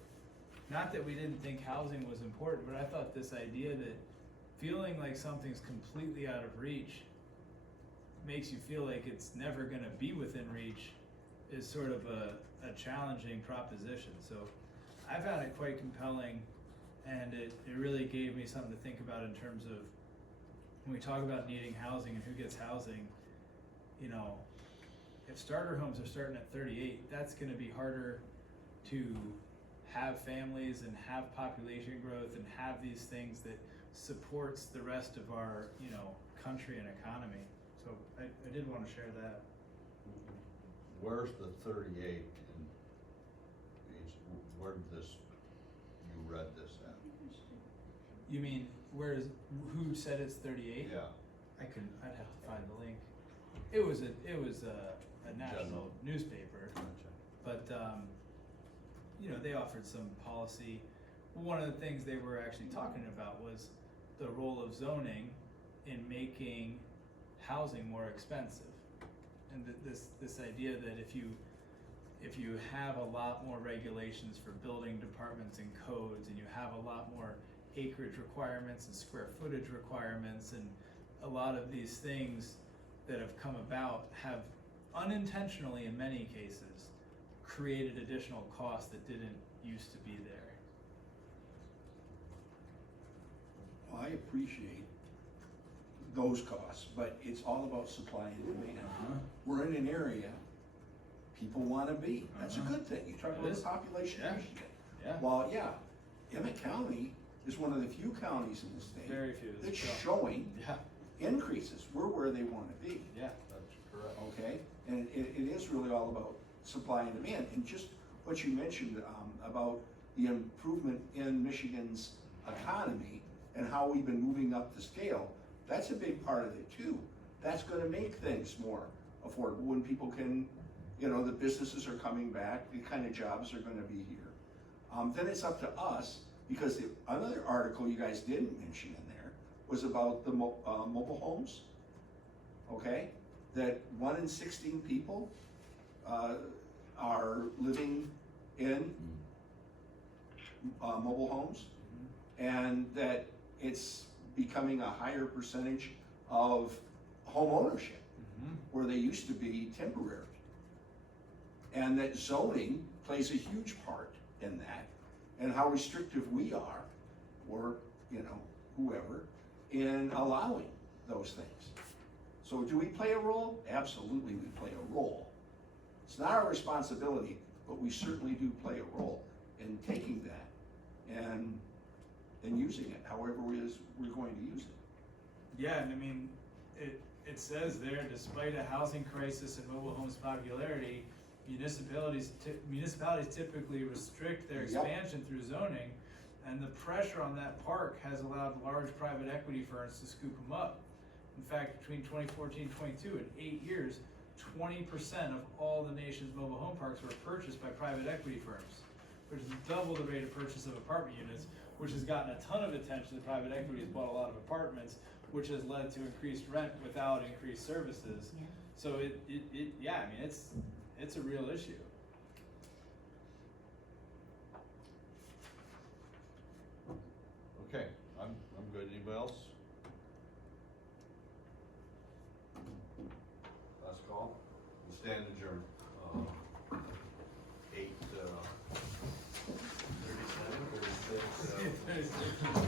not that we didn't think housing was important, but I thought this idea that feeling like something's completely out of reach makes you feel like it's never gonna be within reach is sort of a challenging proposition. So I found it quite compelling, and it really gave me something to think about in terms of when we talk about needing housing and who gets housing. You know, if starter homes are starting at 38, that's gonna be harder to have families and have population growth and have these things that supports the rest of our, you know, country and economy. So I did want to share that. Where's the 38 and where did this, you read this at? You mean, who said it's 38? Yeah. I'd have to find the link. It was a national newspaper, but, you know, they offered some policy. One of the things they were actually talking about was the role of zoning in making housing more expensive. And this idea that if you have a lot more regulations for building departments and codes, and you have a lot more acreage requirements and square footage requirements, and a lot of these things that have come about have unintentionally, in many cases, created additional costs that didn't used to be there. Well, I appreciate those costs, but it's all about supply and demand. We're in an area people wanna be, that's a good thing, you talk about the population of Michigan. Yeah. Well, yeah, Emmet County is one of the few counties in the state Very few. that's showing Yeah. increases, we're where they wanna be. Yeah. That's correct. Okay, and it is really all about supply and demand, and just what you mentioned, about the improvement in Michigan's economy and how we've been moving up the scale, that's a big part of it too. That's gonna make things more affordable when people can, you know, the businesses are coming back, the kind of jobs are gonna be here. Then it's up to us, because another article you guys didn't mention in there was about the mobile homes, okay? That 1 in 16 people are living in mobile homes, and that it's becoming a higher percentage of home ownership, where they used to be temporary. And that zoning plays a huge part in that, and how restrictive we are, or, you know, whoever, in allowing those things. So do we play a role? Absolutely, we play a role. It's not our responsibility, but we certainly do play a role in taking that and using it however we're going to use it. Yeah, and I mean, it says there, despite a housing crisis and mobile homes popularity, municipalities typically restrict their Yep. expansion through zoning, and the pressure on that park has allowed large private equity firms to scoop them up. In fact, between 2014 and 22, in 8 years, 20% of all the nation's mobile home parks were purchased by private equity firms, which is double the rate of purchase of apartment units, which has gotten a ton of attention. The private equity has bought a lot of apartments, which has led to increased rent without increased services. Yeah. So yeah, I mean, it's a real issue. Okay, I'm good. Anybody else? Last call. We'll stand adjourned. 8:37, 36.